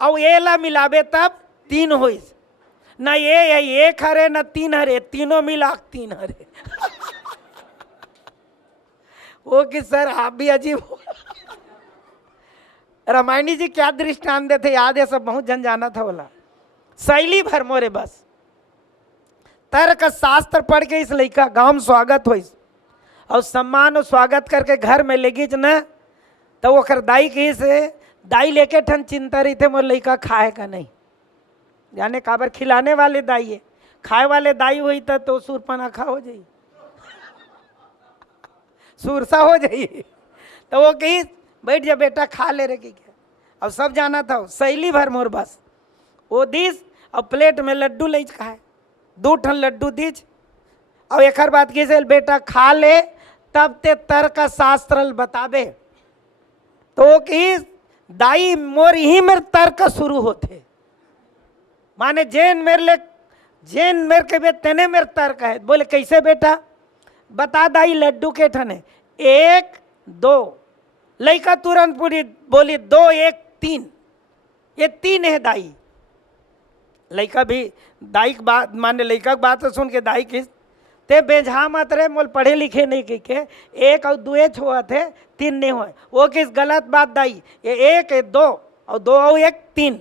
और ये ला मिलाबे तब 3 होइस, ना ये 1 हरे ना 3 हरे, तीनों मिला 3 हरे। वो कि सर आप भी अजीब हो। रामायणी जी क्या दृष्टांत देते याद है, सब बहुत जन जाना था बोला शैली भर मोरे बस तर्क शास्त्र पढ़ के इस लड़का गांव में स्वागत हो और सम्मान और स्वागत करके घर में ले गई न, तो वो कर दाई की से दाई लेके ठन चिंता रही थे मोर लड़का खाए का नहीं, जाने काबर खिलाने वाले दाई है, खाए वाले दाई हुई तो सूरपना खा हो जाई सूरसा हो जाई। तो वो कही बैठ जा बेटा खा ले रे की क्या। अब सब जाना था शैली भर मोर बस वो दीज और प्लेट में लड्डू ले खाए, 2 ठन लड्डू दीज और एक बात की से बेटा खा ले तब ते तर्क शास्त्र बताबे। तो कि दाई मोर ही मेरे तर्क शुरू होते, माने जेन मेरे के बे तेने मेरे तर्क है। बोले कैसे बेटा बता दाई लड्डू के ठने 1 2, लड़का तुरंत पूरी बोली 2 1 3, ये 3 है दाई। लड़का भी दाई की बात माने, लड़का की बात सुन के दाई की ते बेझा मत रहे मोल पढ़े लिखे नहीं के 1 और 2 हुआ थे 3 नहीं हुए, वो किस गलत बात दाई, ये 1 है 2 और 2 और 1 3।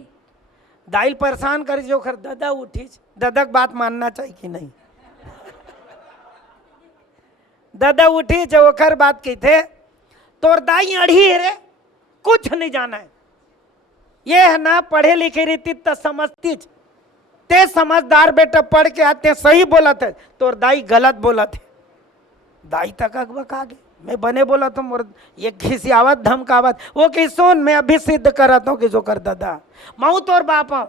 दाई परेशान कर जो खर दादा उठी, दादा की बात मानना चाहिए कि नहीं। दादा उठी जो ओखर बात की थे तोर दाई अड़ी है रे, कुछ नहीं जाना है, ये है ना पढ़े लिखे रीति तो समझती ते समझदार बेटा पढ़ के आते सही बोला थे, तोर दाई गलत बोला थे। दाई तक बका गए, मैं बने बोला तो मोर ये खिसियावत धमकावत, वो कि सुन मैं अभी सिद्ध कराता हूँ कि जो कर दादा मऊ तोर बाप हूँ,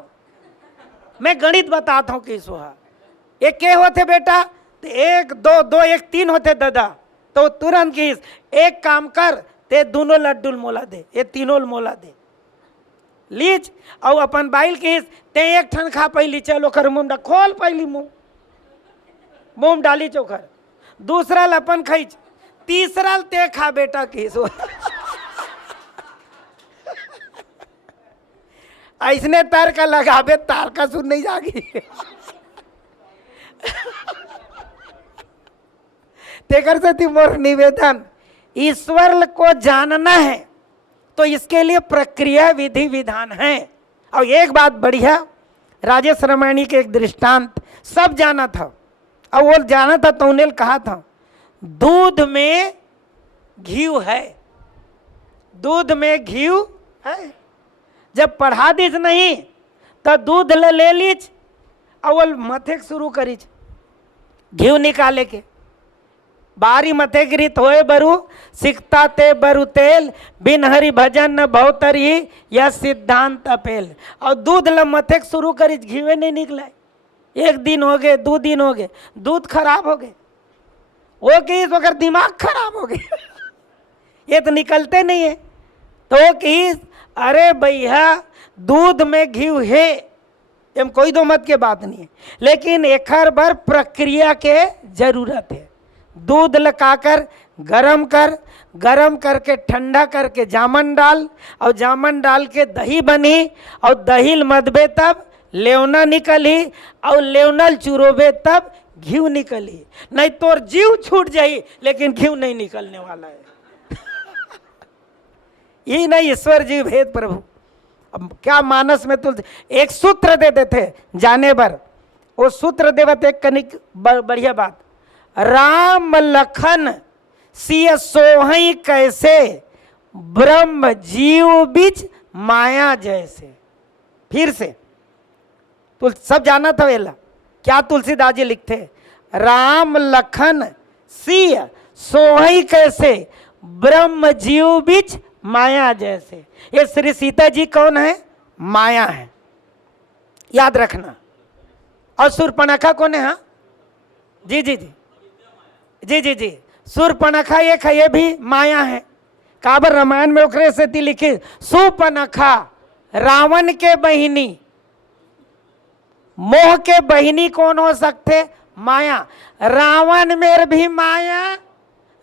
मैं गणित बताता हूँ कि सुहा ये के होते बेटा, तो 1 2 2 1 3 होते दादा। तो तुरंत की एक काम कर ते दोनों लड्डू मोला दे, ये तीनों मोला दे लीच और अपन बाइल की ते 1 ठन खा पहली, चलो कर मुंह खोल पहली मुंह डाली चोकर, दूसरा अपन खींच, तीसरा ते खा बेटा की ऐसने तार का लगाबे तार का सुन नहीं जागी। तेकर से मोर निवेदन, ईश्वर को जानना है तो इसके लिए प्रक्रिया विधि विधान है। और एक बात बढ़िया, राजेश रामायणी के एक दृष्टांत सब जाना था, और वो जाना था तो उन्हें कहा था दूध में घी है, दूध में घी है। जब पढ़ा दीज नहीं तो दूध ले लीज और मथे शुरू करीज घी निकाले के, बारी मथे गिरित होए बरु सिकता ते बरु तेल, बिन हरि भजन न बहुतरी यह सिद्धांत अपेल। और दूध ल मथे शुरू करी घीवे नहीं निकला, 1 दिन हो गए 2 दिन हो गए, दूध खराब हो गए, वो कि इस वक्त दिमाग खराब हो गया ये तो निकलते नहीं है। तो कि अरे भैया दूध में घी है, एम कोई दो मत के बात नहीं है, लेकिन एकर बर प्रक्रिया के जरूरत है। दूध लकाकर गरम कर, गरम करके ठंडा करके जामन डाल, और जामन डाल के दही बनी, और दही मदबे तब लेवना निकली, और लेवनल चुरोबे तब घी निकली। नहीं तोर जीव छूट जाई लेकिन घी नहीं निकलने वाला है। यही नहीं ईश्वर जी भेद प्रभु। अब क्या मानस में तुलसी एक सूत्र दे देते जाने पर, वो सूत्र देवत एक कनिक बढ़िया बात, राम लखन सिय सोहई कैसे, ब्रह्म जीव बीच माया जैसे। फिर से सब जाना था वेला क्या तुलसीदास जी लिखते, राम लखन सिय सोहई कैसे, ब्रह्म जीव बीच माया जैसे। ये श्री सीता जी कौन है? माया है, याद रखना। और शूर्पणखा कौन है? हाँ जी जी जी जी जी जी, शूर्पणखा एक है, ये भी माया है। काबर रामायण में ओकरे से थी लिखी, शूर्पणखा रावण के बहिनी, मोह के बहिनी कौन हो सकते? माया। रावण मेर भी माया,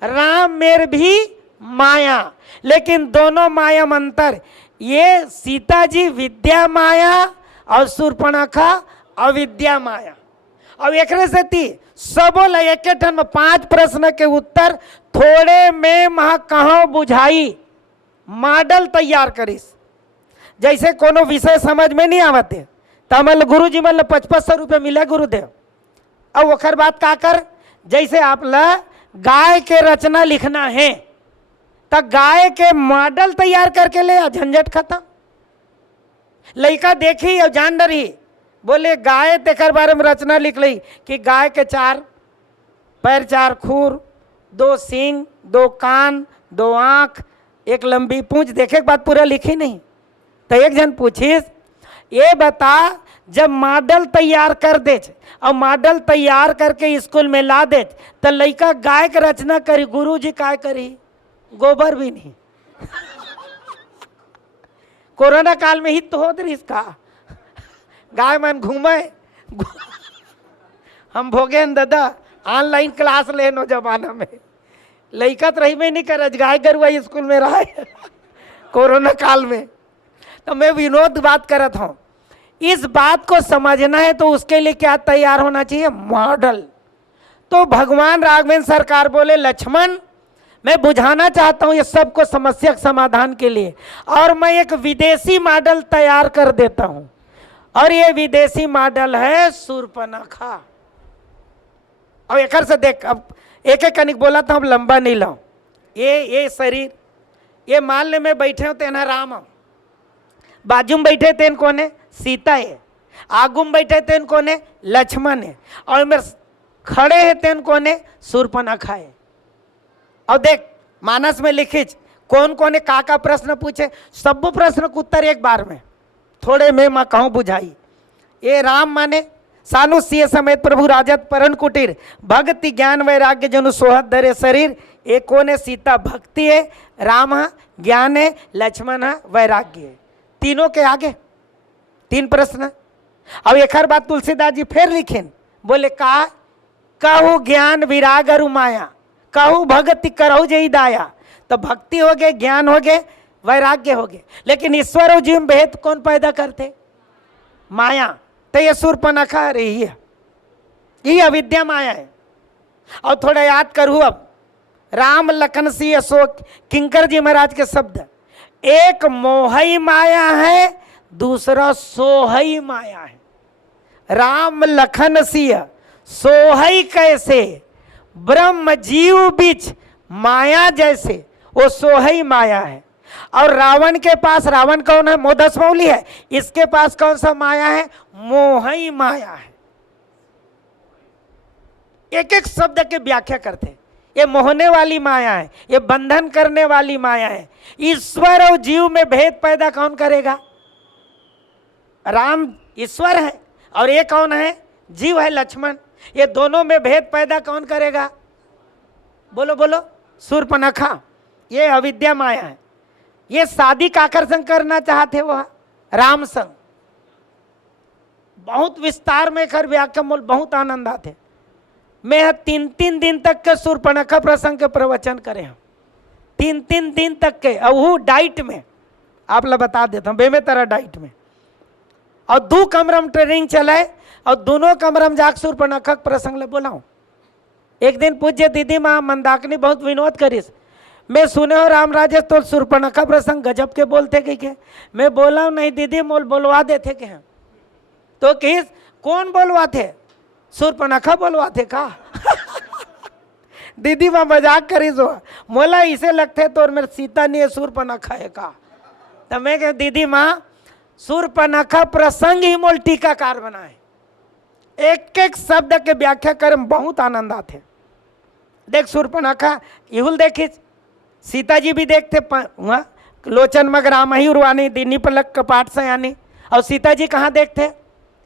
राम मेर भी माया, लेकिन दोनों माया में अंतर, ये सीता जी विद्या माया और शूर्पणखा अविद्या माया। अब एक से थी सबो एक ठन में 5 प्रश्न के उत्तर थोड़े में महा कहाँ बुझाई, मॉडल तैयार करीस। जैसे कोनो विषय समझ में नहीं आवते तमल गुरु जी मतलब 5500 रुपये मिले गुरुदेव। अब ओखर बात का कर, जैसे आप ला गाय के रचना लिखना है तो गाय के मॉडल तैयार करके ले आ, झंझट खत्म। लड़का देखी और जान डरी, बोले गाय तेकर बारे में रचना लिख ली कि गाय के 4 पैर, 4 खुर, 2 सींग, 2 कान, 2 आँख, 1 लंबी पूंछ, देखे के बाद पूरा लिखी नहीं। तो एक जन पूछिस, ये बता जब मॉडल तैयार कर दे और मॉडल तैयार करके स्कूल में ला दे तो लड़का गाय के रचना करी, गुरु जी काय करी? गोबर भी नहीं। कोरोना काल में ही तो हो रही इसका, गाय मन घूमे। हम भोगे दादा ऑनलाइन क्लास लेनो जमाना में, लड़का तो रही में नहीं कर, गाय गरुआ स्कूल में रहा है कोरोना काल में। तो मैं विनोद बात करत हूँ, इस बात को समझना है तो उसके लिए क्या तैयार होना चाहिए? मॉडल। तो भगवान राघवेंद्र सरकार बोले, लक्ष्मण मैं बुझाना चाहता हूँ ये सबको समस्या के समाधान के लिए, और मैं एक विदेशी मॉडल तैयार कर देता हूँ, और ये विदेशी मॉडल है शूर्पणखा। अब एक से देख, अब एक एक कनिक बोला था, हम लंबा नहीं लाऊं। ये शरीर, ये मान ले मैं बैठे हूँ तेना राम हूँ, बाजू में बैठे तेन कौन है? सीता है, आगू में बैठे तेन कौन है? लक्ष्मण है, और मेरे खड़े हैं तेन कौन है? शूर्पणखा है। और देख मानस में लिखिच कौन कौन है, का प्रश्न पूछे, सब प्रश्न को उत्तर एक बार में थोड़े में मैं कहूँ बुझाई। ये राम माने सानु सिय समेत प्रभु राजत परन कुटीर, भक्ति ज्ञान वैराग्य जनु सोहत धरे शरीर। एक कौन है? सीता भक्ति है, राम है ज्ञान है, लक्ष्मण है वैराग्य है। तीनों के आगे 3 प्रश्न। अब एक हर बात तुलसीदास जी फिर लिखें, बोले का कहू ज्ञान विराग अरु माया, कहू भक्ति करहु जई दाया। तो भक्ति हो गए, ज्ञान हो गए, वैराग्य हो गए, लेकिन ईश्वर और जीव में भेद कौन पैदा करते? माया। तो ये शूर्पणखा रही है, यही अविद्या माया है। और थोड़ा याद करूँ अब, राम लखन सिय अशोक, किंकर जी महाराज के शब्द, एक मोहई माया है, दूसरा सोहई माया है। राम लखन सिय सोहई कैसे, ब्रह्म जीव बीच माया जैसे, वो सोहई माया है। और रावण के पास, रावण कौन है? मोदस मौली है, इसके पास कौन सा माया है? मोहई माया है। एक एक शब्द के व्याख्या करते हैं, ये मोहने वाली माया है, ये बंधन करने वाली माया है। ईश्वर और जीव में भेद पैदा कौन करेगा? राम ईश्वर है और ये कौन है? जीव है, लक्ष्मण। ये दोनों में भेद पैदा कौन करेगा? बोलो बोलो, शूर्पणखा। ये अविद्या माया है। ये शादी का आकर्षण करना चाहते वह राम संग, बहुत विस्तार में कर व्याख्या मोल बहुत आनंद आते। मैं 3-3 दिन तक के शूर्पणखा प्रसंग के प्रवचन करे हम, 3-3 दिन तक के, और वो डाइट में आप लोग बता देता हूँ, बेमे तरह डाइट में, और 2 कमरम ट्रेनिंग चलाए, और दोनों कमरम जाकर शूर्पणखा प्रसंग ले बोलाऊं। एक दिन पूज्य दीदी माँ मंदाकिनी बहुत विनोद करीस, मैं सुने हो राम राजेश तो शूर्पणखा प्रसंग गजब के बोलते कि मैं बोला नहीं दीदी मोल बोलवा देते के हैं, तो किस कौन बोलवाते? शूर्पणखा बोलवाते का? दीदी माँ मजाक करी सो, मोला इसे लगते तो मेरे सीता नहीं है शूर्पणखा है का? तो मैं कह दीदी माँ शूर्पणखा प्रसंग ही मोल टीकाकार बनाए, एक एक शब्द के व्याख्या करे बहुत आनंद आते। देख शूर्पणखा इहुल देखी, सीता जी भी देखते वहाँ लोचन मग राम ही उर्वाणी दीनी पलक कपाट से यानी, और सीता जी कहाँ देखते?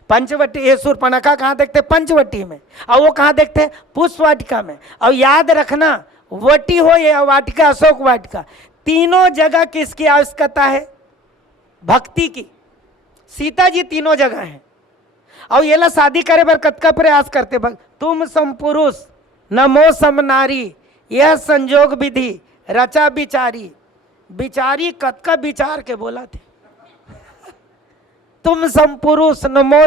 पंचवटी। ये शूर्पणखा कहाँ देखते? पंचवटी में। और वो कहाँ देखते? पुष्पवाटिका में। और याद रखना वटी हो या वाटिका अशोक वाटिका, तीनों जगह किसकी आवश्यकता है? भक्ति की। सीता जी तीनों जगह हैं। और ये ला शादी करे बर कतका प्रयास करते भक्त, तुम सम पुरुष नमो सम नारी, यह संजोग विधि रचा बिचारी। बिचारी कतका विचार के बोला थे, तुम सम पुरुष नमो,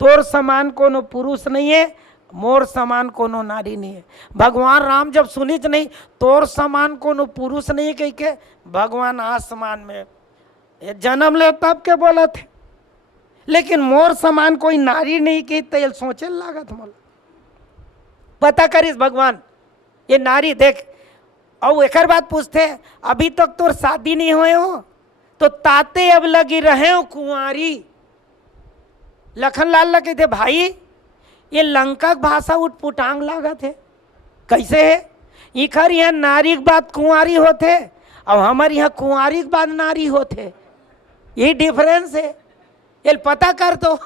तोर समान कोनो पुरुष नहीं है, मोर समान कोनो नारी नहीं है। भगवान राम जब सुनिच नहीं तोर समान कोनो पुरुष नहीं है कह के भगवान आसमान में जन्म ले तब के बोला थे, लेकिन मोर समान कोई नारी नहीं की तेल सोचे लागत मोल। पता करिस भगवान ये नारी देख, और एक बात पूछते अभी तक तोर शादी नहीं हुए हो तो ताते अब लगी रहे हो कुंवारी। लखनलाल लगे थे भाई ये लंका की भाषा उठपुटांग लागत है, कैसे है? इखर यहाँ नारी की बात कुंवारी होते और हमारे यहाँ कुंवारी की बात नारी होते, यही डिफरेंस है। ये पता कर दो।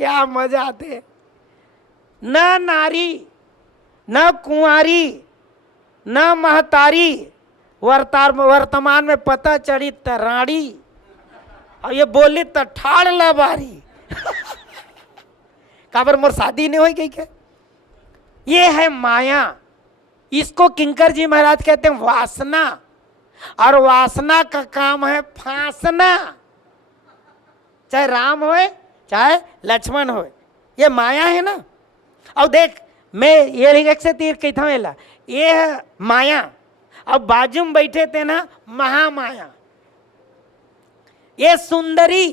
क्या मजा आते, न नारी न कुंवारी न महतारी, वर्तमान में पता चढ़ी तराड़ी, और ये बोली तो ठाड़ लबारी। काबर मोर शादी नहीं हुई गई क्या? ये है माया, इसको किंकर जी महाराज कहते हैं वासना, और वासना का काम है फांसना, चाहे राम होए चाहे लक्ष्मण होए, ये माया है ना। अब देख मैं ये एक से तीर कहता हूँ, ये है माया, अब बाजू में बैठे थे ना महामाया। ये सुंदरी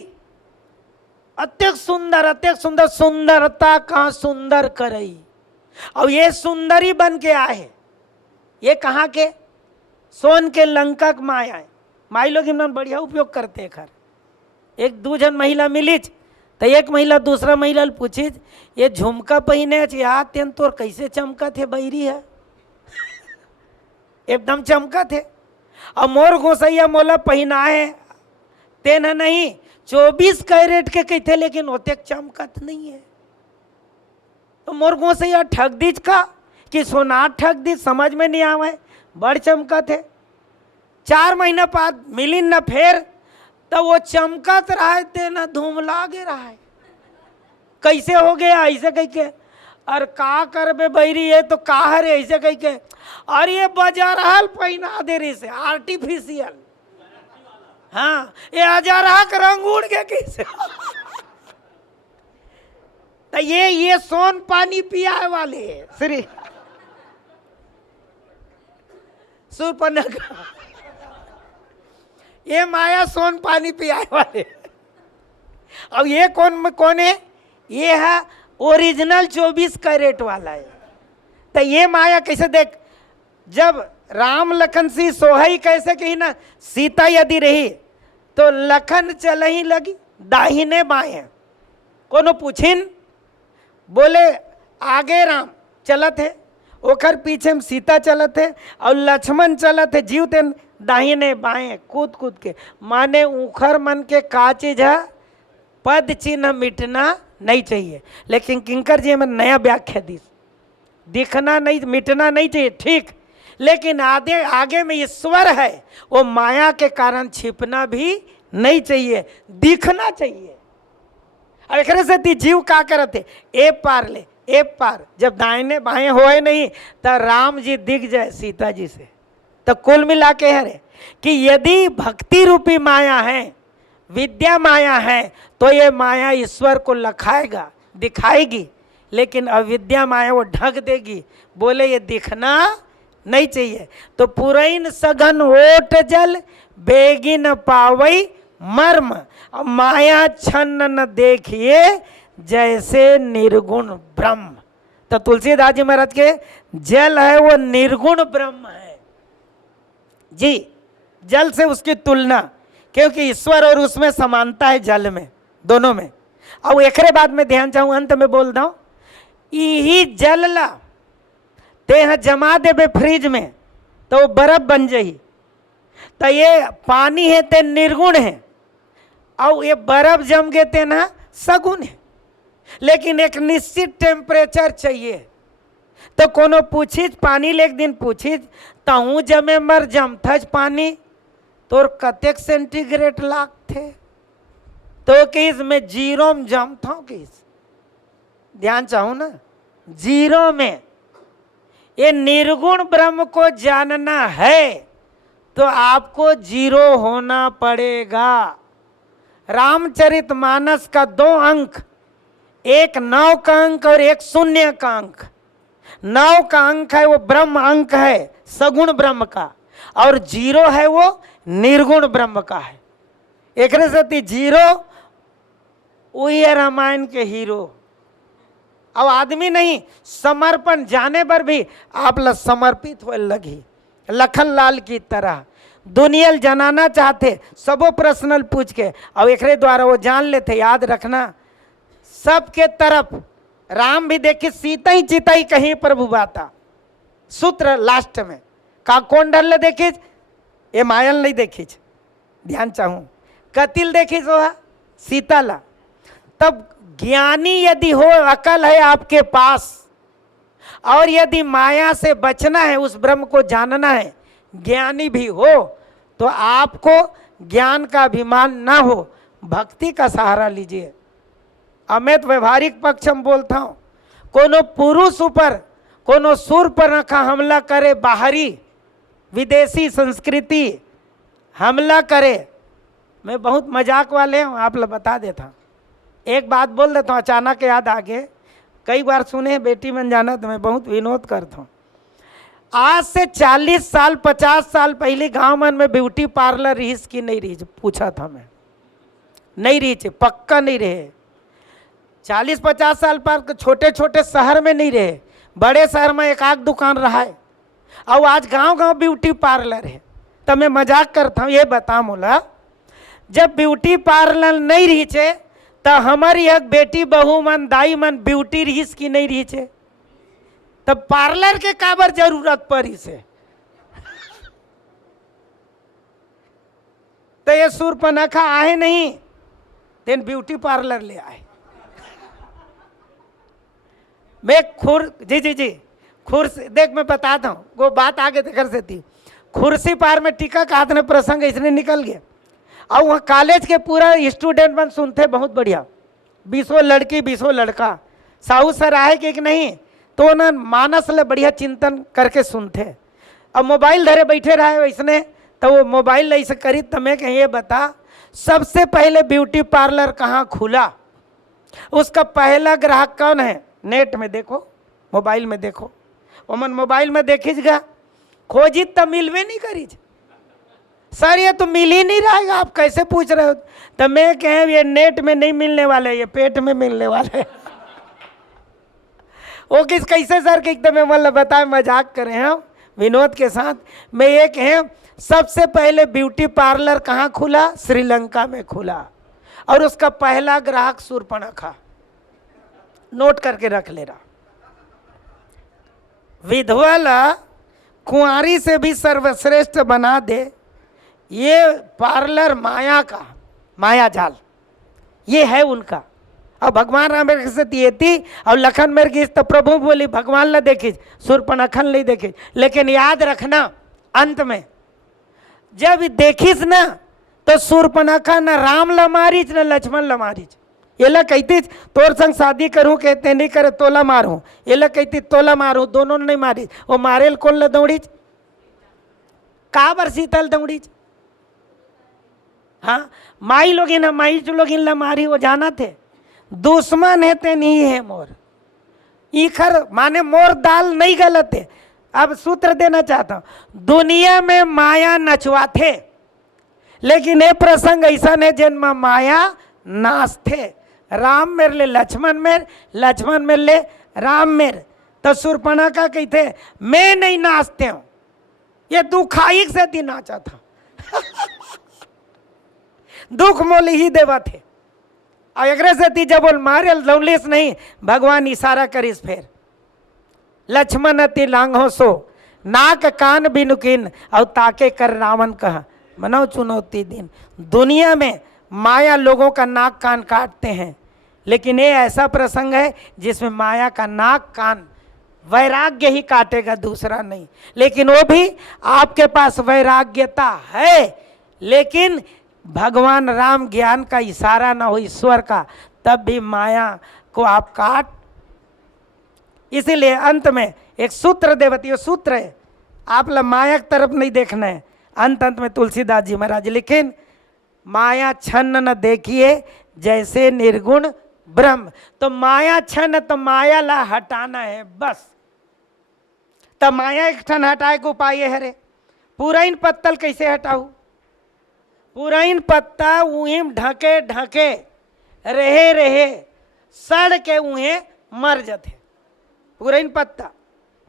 अत्यंत सुंदर, सुंदरता का सुंदर करई, और ये सुंदरी बन के आए, ये कहाँ के? सोन के लंका के माया है। माई लोग इमन बढ़िया उपयोग करते खर। एक 2 जन महिला मिलीच तो एक महिला दूसरा महिला पूछी ये झुमका पहने याद तेन तोर कैसे चमका थे बैरी है? एकदम चमका थे। और मोर गोसैया मोला पहना है तेन नहीं 24 कैरेट के कहते, लेकिन होते चमकत नहीं है। तो मोर गोसैया ठग दीज का कि सोनार ठग दी, समझ में नहीं आवे, बड़ चमकत है। 4 महीना बाद मिली न फेर तो वो चमकत रहा है तेना धूम लागे रहा है। कैसे हो गया ऐसे कह के? और का करबे बैरी है तो का रे ऐसे कह के? और ये बजा रहा पहना दे रही से आर्टिफिशियल, हाँ ये आजा रहा रंग उड़ गया कैसे? तो ये सोन पानी पिया वाले श्री शूर्पणखा, ये माया सोन पानी पियाए वाले। अब ये कौन है? ये है ओरिजिनल 24 कैरेट वाला है। तो ये माया कैसे देख, जब राम लखन सी सोहई कैसे कही ना, सीता यदि रही तो लखन चल ही लगी दाहिने बाएं, कोनो पूछिन बोले आगे राम चलत है, ओखर पीछे में सीता चलत है, और लक्ष्मण चलत है जीव तेन दाहिने बाएं कूद कूद के। माने उखर मन के का चीज है? पद चिन्ह मिटना नहीं चाहिए। लेकिन किंकर जी में नया व्याख्या दी, दिखना नहीं मिटना नहीं चाहिए ठीक, लेकिन आगे आगे में ईश्वर है, वो माया के कारण छिपना भी नहीं चाहिए, दिखना चाहिए। अब एक से जीव का करते ए पार ले ए पार, जब दाहिने बाएं होए नहीं तो राम जी दिख जाए सीता जी से। तो कुल मिला के है रे कि यदि भक्ति रूपी माया है, विद्या माया है, तो ये माया ईश्वर को लखाएगा, दिखाएगी, लेकिन अविद्या माया वो ढक देगी, बोले ये दिखना नहीं चाहिए। तो पुरैन सघन ओट जल बेगी न पावई मर्म, माया छन्न न देखिए जैसे निर्गुण ब्रह्म। तो तुलसीदास जी महाराज के जल है वो निर्गुण ब्रह्म है जी, जल से उसकी तुलना, क्योंकि ईश्वर और उसमें समानता है, जल में दोनों में। अब एक बाद में ध्यान चाहूँ, अंत में बोल दो, यही जल ला ते जमा देबे फ्रिज में तो वो बर्फ बन जाई। तो ये पानी है ते निर्गुण है, और ये बर्फ जम गए थे ना सगुण है, लेकिन एक निश्चित टेम्परेचर चाहिए। तो कोनो पूछिज पानी ले एक दिन पूछिज तहूँ जमे मर जमथज पानी तोर कतेक सेंटीग्रेड लाख थे, तो किस में जीरो में जम था, किस ध्यान चाहूँ ना, जीरो में। ये निर्गुण ब्रह्म को जानना है तो आपको जीरो होना पड़ेगा। रामचरितमानस का 2 अंक, एक 9 का अंक और एक 0 का अंक। 9 का अंक है वो ब्रह्म अंक है सगुण ब्रह्म का, और 0 है वो निर्गुण ब्रह्म का है। एक से 0 वही है रामायण के हीरो। अब आदमी नहीं, समर्पण जाने पर भी आप समर्पित हो लगी, लखन लाल की तरह दुनिया जनाना चाहते, सबो पर्सनल पूछ के, और एक द्वारा वो जान लेते। याद रखना सबके तरफ राम भी देखी, सीता ही चिता ही कहीं प्रभु बाता, सूत्र लास्ट में का कौन डर देखी, ये मायल नहीं देखी, ध्यान चाहूँ, कतिल देखी जो है सीता ला। तब ज्ञानी यदि हो, अकल है आपके पास, और यदि माया से बचना है, उस ब्रह्म को जानना है, ज्ञानी भी हो, तो आपको ज्ञान का अभिमान ना हो, भक्ति का सहारा लीजिए। अमित व्यवहारिक पक्ष हम बोलता हूँ, कोनो पुरुष ऊपर कोनो सुर पर रखा हमला करे, बाहरी विदेशी संस्कृति हमला करे, मैं बहुत मजाक वाले हूँ, आप लोग बता देता हूँ। एक बात बोल देता हूँ, अचानक याद आ गए, कई बार सुने बेटी बन जाना, तो मैं बहुत विनोद करता हूँ। आज से 40 साल 50 साल पहले गांव मन में ब्यूटी पार्लर रही कि नहीं रही, पूछा था मैं, नहीं रही, पक्का नहीं रहे। 40-50 साल पर छोटे छोटे शहर में नहीं रहे, बड़े शहर में एक आध दुकान रहा है, और आज गांव गांव ब्यूटी पार्लर है। तो मैं मजाक करता हूँ, ये बता मोला, जब ब्यूटी पार्लर नहीं रही छे तो हमारी यह बेटी बहू मन दाई मन ब्यूटी रही कि नहीं रही छे, तब पार्लर के काबर जरूरत पड़ी से। तो ये सूर्पनखा आए नहीं, तेन ब्यूटी पार्लर ले आए। मैं जी खुर्सी देख, मैं बताता हूँ, वो बात आगे कर से थी। खुर्सी पार में टिका का हाथ में प्रसंग इसने निकल गया, और वहाँ कॉलेज के पूरा स्टूडेंट बन सुनते, बहुत बढ़िया, 20 लड़की 20 लड़का, साहू सर आए कि नहीं, तो ना मानस ले बढ़िया चिंतन करके सुनते। अब मोबाइल धरे बैठे रहे वैसने, तो वो मोबाइल ऐसे करी, तुम्हें कहीं ये बता, सबसे पहले ब्यूटी पार्लर कहाँ खुला, उसका पहला ग्राहक कौन है? नेट में देखो, मोबाइल में देखो, ओमन मोबाइल में देखीजगा, खोजी तो मिलवे नहीं करी, सर ये तो मिल ही नहीं रहा है, आप कैसे पूछ रहे हो? तो मैं कहें ये नेट में नहीं मिलने वाले, ये पेट में मिलने वाले। वो किस कैसे सर कि एकदम मतलब बताए, मजाक करें हम विनोद के साथ। मैं ये कहें सबसे पहले ब्यूटी पार्लर कहाँ खुला? श्रीलंका में खुला, और उसका पहला ग्राहक सूर्पनखा, नोट करके रख ले रहा। विधवा कुंवारी से भी सर्वश्रेष्ठ बना दे, ये पार्लर माया का, माया जाल ये है उनका। और भगवान राम मेरे से थी और लखन मेरे की तो प्रभु बोली भगवान ला देखी सूर्पणखा नहीं देखी। लेकिन याद रखना अंत में जब देखिस ना तो सूर्पणखा न राम ला मारीच न लक्ष्मण ला मारीच। ये ला कहती तोर संग शादी करूं कहते नहीं करे तोला मारूं, ये ला कहती तोला मारूं, दोनों नहीं मारी। वो मारेल कौन ला दौड़ीच का बर सीतल दौड़ीच। हाँ माई लोग ना माई जो लोग ला मारी वो जाना थे दुश्मन है ते नहीं है मोर ईखर माने मोर दाल नहीं गलत है। अब सूत्र देना चाहता हूं दुनिया में माया नचवा थे लेकिन ये प्रसंग ऐसा है जिनमें माया नाश थे। राम मेरे ले लक्ष्मण मेरे, लक्ष्मण मेरे ले राम मेरे। तो सूर्पणखा कहते मैं नहीं नाचते हूं, ये दुखाई से दी नाचा था दुख मोल ही देवा थे। और अग्रे से ती जब बोल मारे लौलेस नहीं भगवान इशारा करिस फिर लक्ष्मण अति लांघो सो नाक कान बिनुकिन और ताके कर रावण कहा मनो चुनौती दिन। दुनिया में माया लोगों का नाक कान काटते हैं लेकिन ये ऐसा प्रसंग है जिसमें माया का नाक कान वैराग्य ही काटेगा दूसरा नहीं। लेकिन वो भी आपके पास वैराग्यता है लेकिन भगवान राम ज्ञान का इशारा ना हो ईश्वर का तब भी माया को आप काट। इसीलिए अंत में एक सूत्र देवती सूत्र है आप ला माया की तरफ नहीं देखना है। अंत में तुलसीदास जी महाराज लिखें माया छन्न न देखिए जैसे निर्गुण ब्रह्म। तो माया छन्न तो माया ला हटाना है बस। तब माया एक ठन हटाए को उपाय है रे पूरा इन पत्तल कैसे हटाऊ। पूरा इन पत्ता उहें ढके ढके रहे रहे सड़ के उहें मर जाते। पूरा इन पत्ता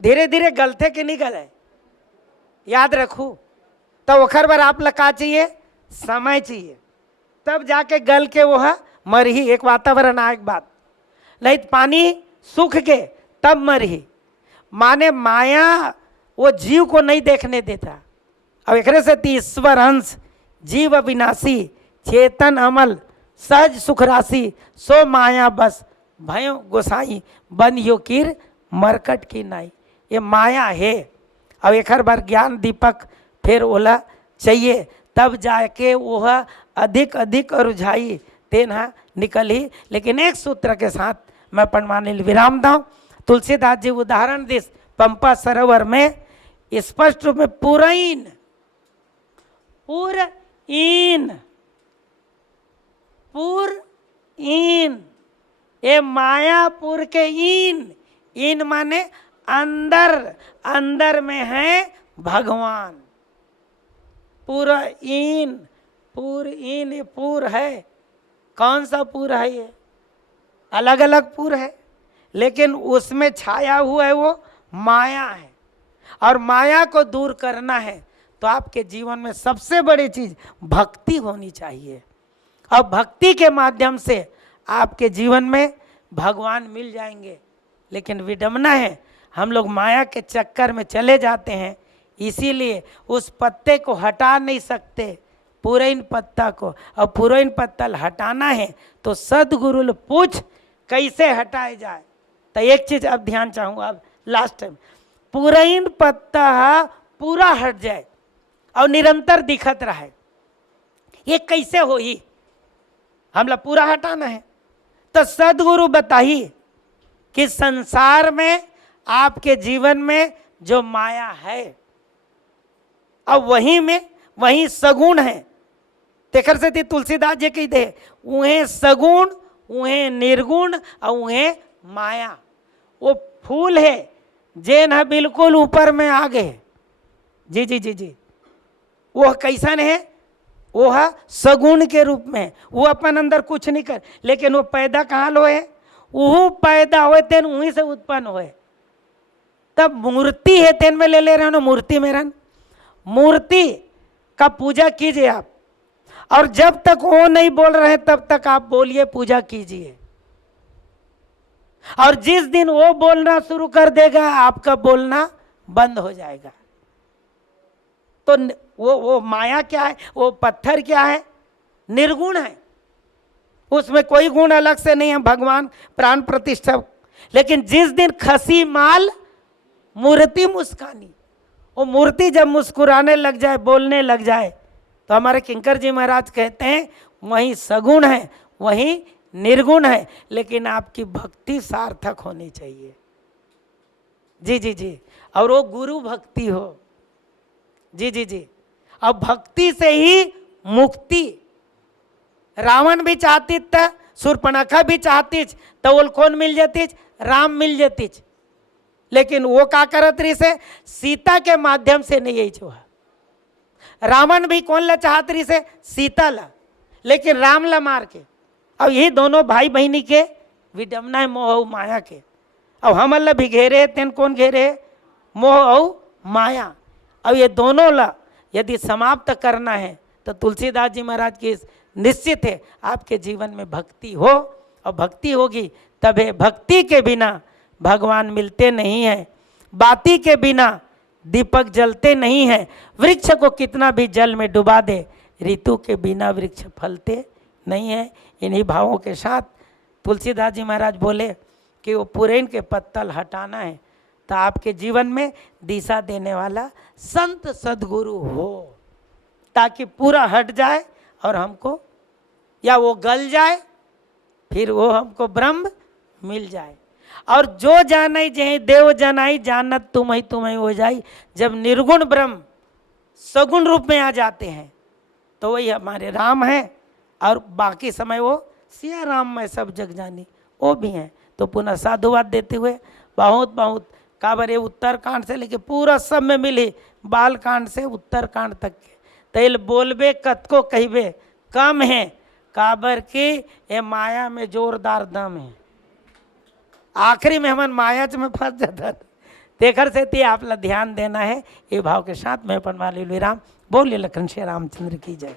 धीरे धीरे गलते के नहीं गले याद रखू। तो ओखर बार आप लगा चाहिए समय चाहिए तब जाके गल के वो है मर ही। एक वातावरण आए बात नहीं तो पानी सूख के तब मर ही। माने माया वो जीव को नहीं देखने देता। अब एक से ईश्वर अंश जीव अविनाशी चेतन अमल सहज सुख राशि सो माया बस भयो गोसाई बन यो कीर मरकट की नाई। ये माया है। अब एक बार ज्ञान दीपक फिर ओला चाहिए तब जाके वह अधिक अधिक रुझाई तेना निकली। लेकिन एक सूत्र के साथ मैं पढ़वाने विराम दूँ। तुलसीदास जी उदाहरण दिस पंपा सरोवर में स्पष्ट रूप में पुरैन पुर इन ये मायापुर के इन माने अंदर अंदर में है भगवान। पूरा पुर इन ये पुर है कौन सा पुर है ये अलग अलग पुर है लेकिन उसमें छाया हुआ है वो माया है। और माया को दूर करना है तो आपके जीवन में सबसे बड़ी चीज भक्ति होनी चाहिए। और भक्ति के माध्यम से आपके जीवन में भगवान मिल जाएंगे। लेकिन विडंबना है हम लोग माया के चक्कर में चले जाते हैं इसीलिए उस पत्ते को हटा नहीं सकते पूरे इन पत्ता को। और पूरे इन पत्ता हटाना है तो सदगुरु ले पूछ कैसे हटाए जाए। तो एक चीज अब ध्यान चाहूँगा अब लास्ट टाइम पूरा इन पत्ता पूरा हट जाए और निरंतर दिखत रहे ये कैसे हो ही हमला पूरा हटाना है। तो सदगुरु बताइए कि संसार में आपके जीवन में जो माया है अब वहीं सगुण है। तेखर से थी तुलसीदास जी कही दे उहें सगुण उहें निर्गुण और उहें माया। वो फूल है जेन है बिल्कुल ऊपर में आ गए जी जी जी जी वो कैसन है वो है सगुण के रूप में। वो अपन अंदर कुछ नहीं कर लेकिन वो पैदा कहाँ लोए वो पैदा हुए तेन वहीं से उत्पन्न हुए। तब मूर्ति है तेन में ले रहे हो ना मूर्ति में रन मूर्ति का पूजा कीजिए आप। और जब तक वो नहीं बोल रहे तब तक आप बोलिए पूजा कीजिए। और जिस दिन वो बोलना शुरू कर देगा आपका बोलना बंद हो जाएगा। तो वो माया क्या है वो पत्थर क्या है निर्गुण है उसमें कोई गुण अलग से नहीं है, भगवान प्राण प्रतिष्ठा। लेकिन जिस दिन खसी माल मूर्ति मुस्कानी, वो मूर्ति जब मुस्कुराने लग जाए, बोलने लग जाए, तो हमारे किंकर जी महाराज कहते हैं वहीं सगुण है, वहीं निर्गुण है, लेकिन आपकी भक्ति सार्थक होनी चाहिए। जी जी जी, और वो गुरु भक्ति हो। जी जी जी, अब भक्ति से ही मुक्ति। रावण भी चाहती था, शूर्पणखा भी चाहती, तो वो कौन मिल जाती? राम मिल जाती। लेकिन वो क्या करत रही से? सीता के माध्यम से नहीं यही हुआ। रावण भी कौन ला चाहत रही से? सीता ला, लेकिन राम ला मार के। अब यही दोनों भाई बहनी के विडम्बना है, मोह और माया के। अब हम ला भी घेरे, तेन कौन घेरे? मोह और माया। अब ये दोनों ला यदि समाप्त करना है तो तुलसीदास जी महाराज की निश्चित है आपके जीवन में भक्ति हो, और भक्ति होगी तबे। भक्ति के बिना भगवान मिलते नहीं हैं, बाती के बिना दीपक जलते नहीं हैं। वृक्ष को कितना भी जल में डुबा दे, ऋतु के बिना वृक्ष फलते नहीं है। इन्हीं भावों के साथ तुलसीदास जी महाराज बोले कि वो पुरैन के पत्तल हटाना है तो आपके जीवन में दिशा देने वाला संत सद्गुरु हो, ताकि पूरा हट जाए और हमको, या वो गल जाए फिर वो हमको ब्रह्म मिल जाए। और जो जानाई जय देव जनाई, जानत तुम ही हो जाई। जब निर्गुण ब्रह्म सगुण रूप में आ जाते हैं तो वही हमारे राम हैं, और बाकी समय वो सिया राम में सब जग जानी वो भी हैं। तो पुनः साधुवाद देते हुए बहुत बहुत काबर उत्तरकांड से लेके पूरा सब में मिली, बाल कांड से उत्तरकांड तक के तैल बोलबे कतको कहबे कम है, काबर की ये माया में जोरदार दम है। आखिरी में हमन माया में फंस जाता। तेखर से ती आप ला ध्यान देना है। ये भाव के साथ मैं पनवाली विराम। बोलिए लखन श्री रामचंद्र की जय।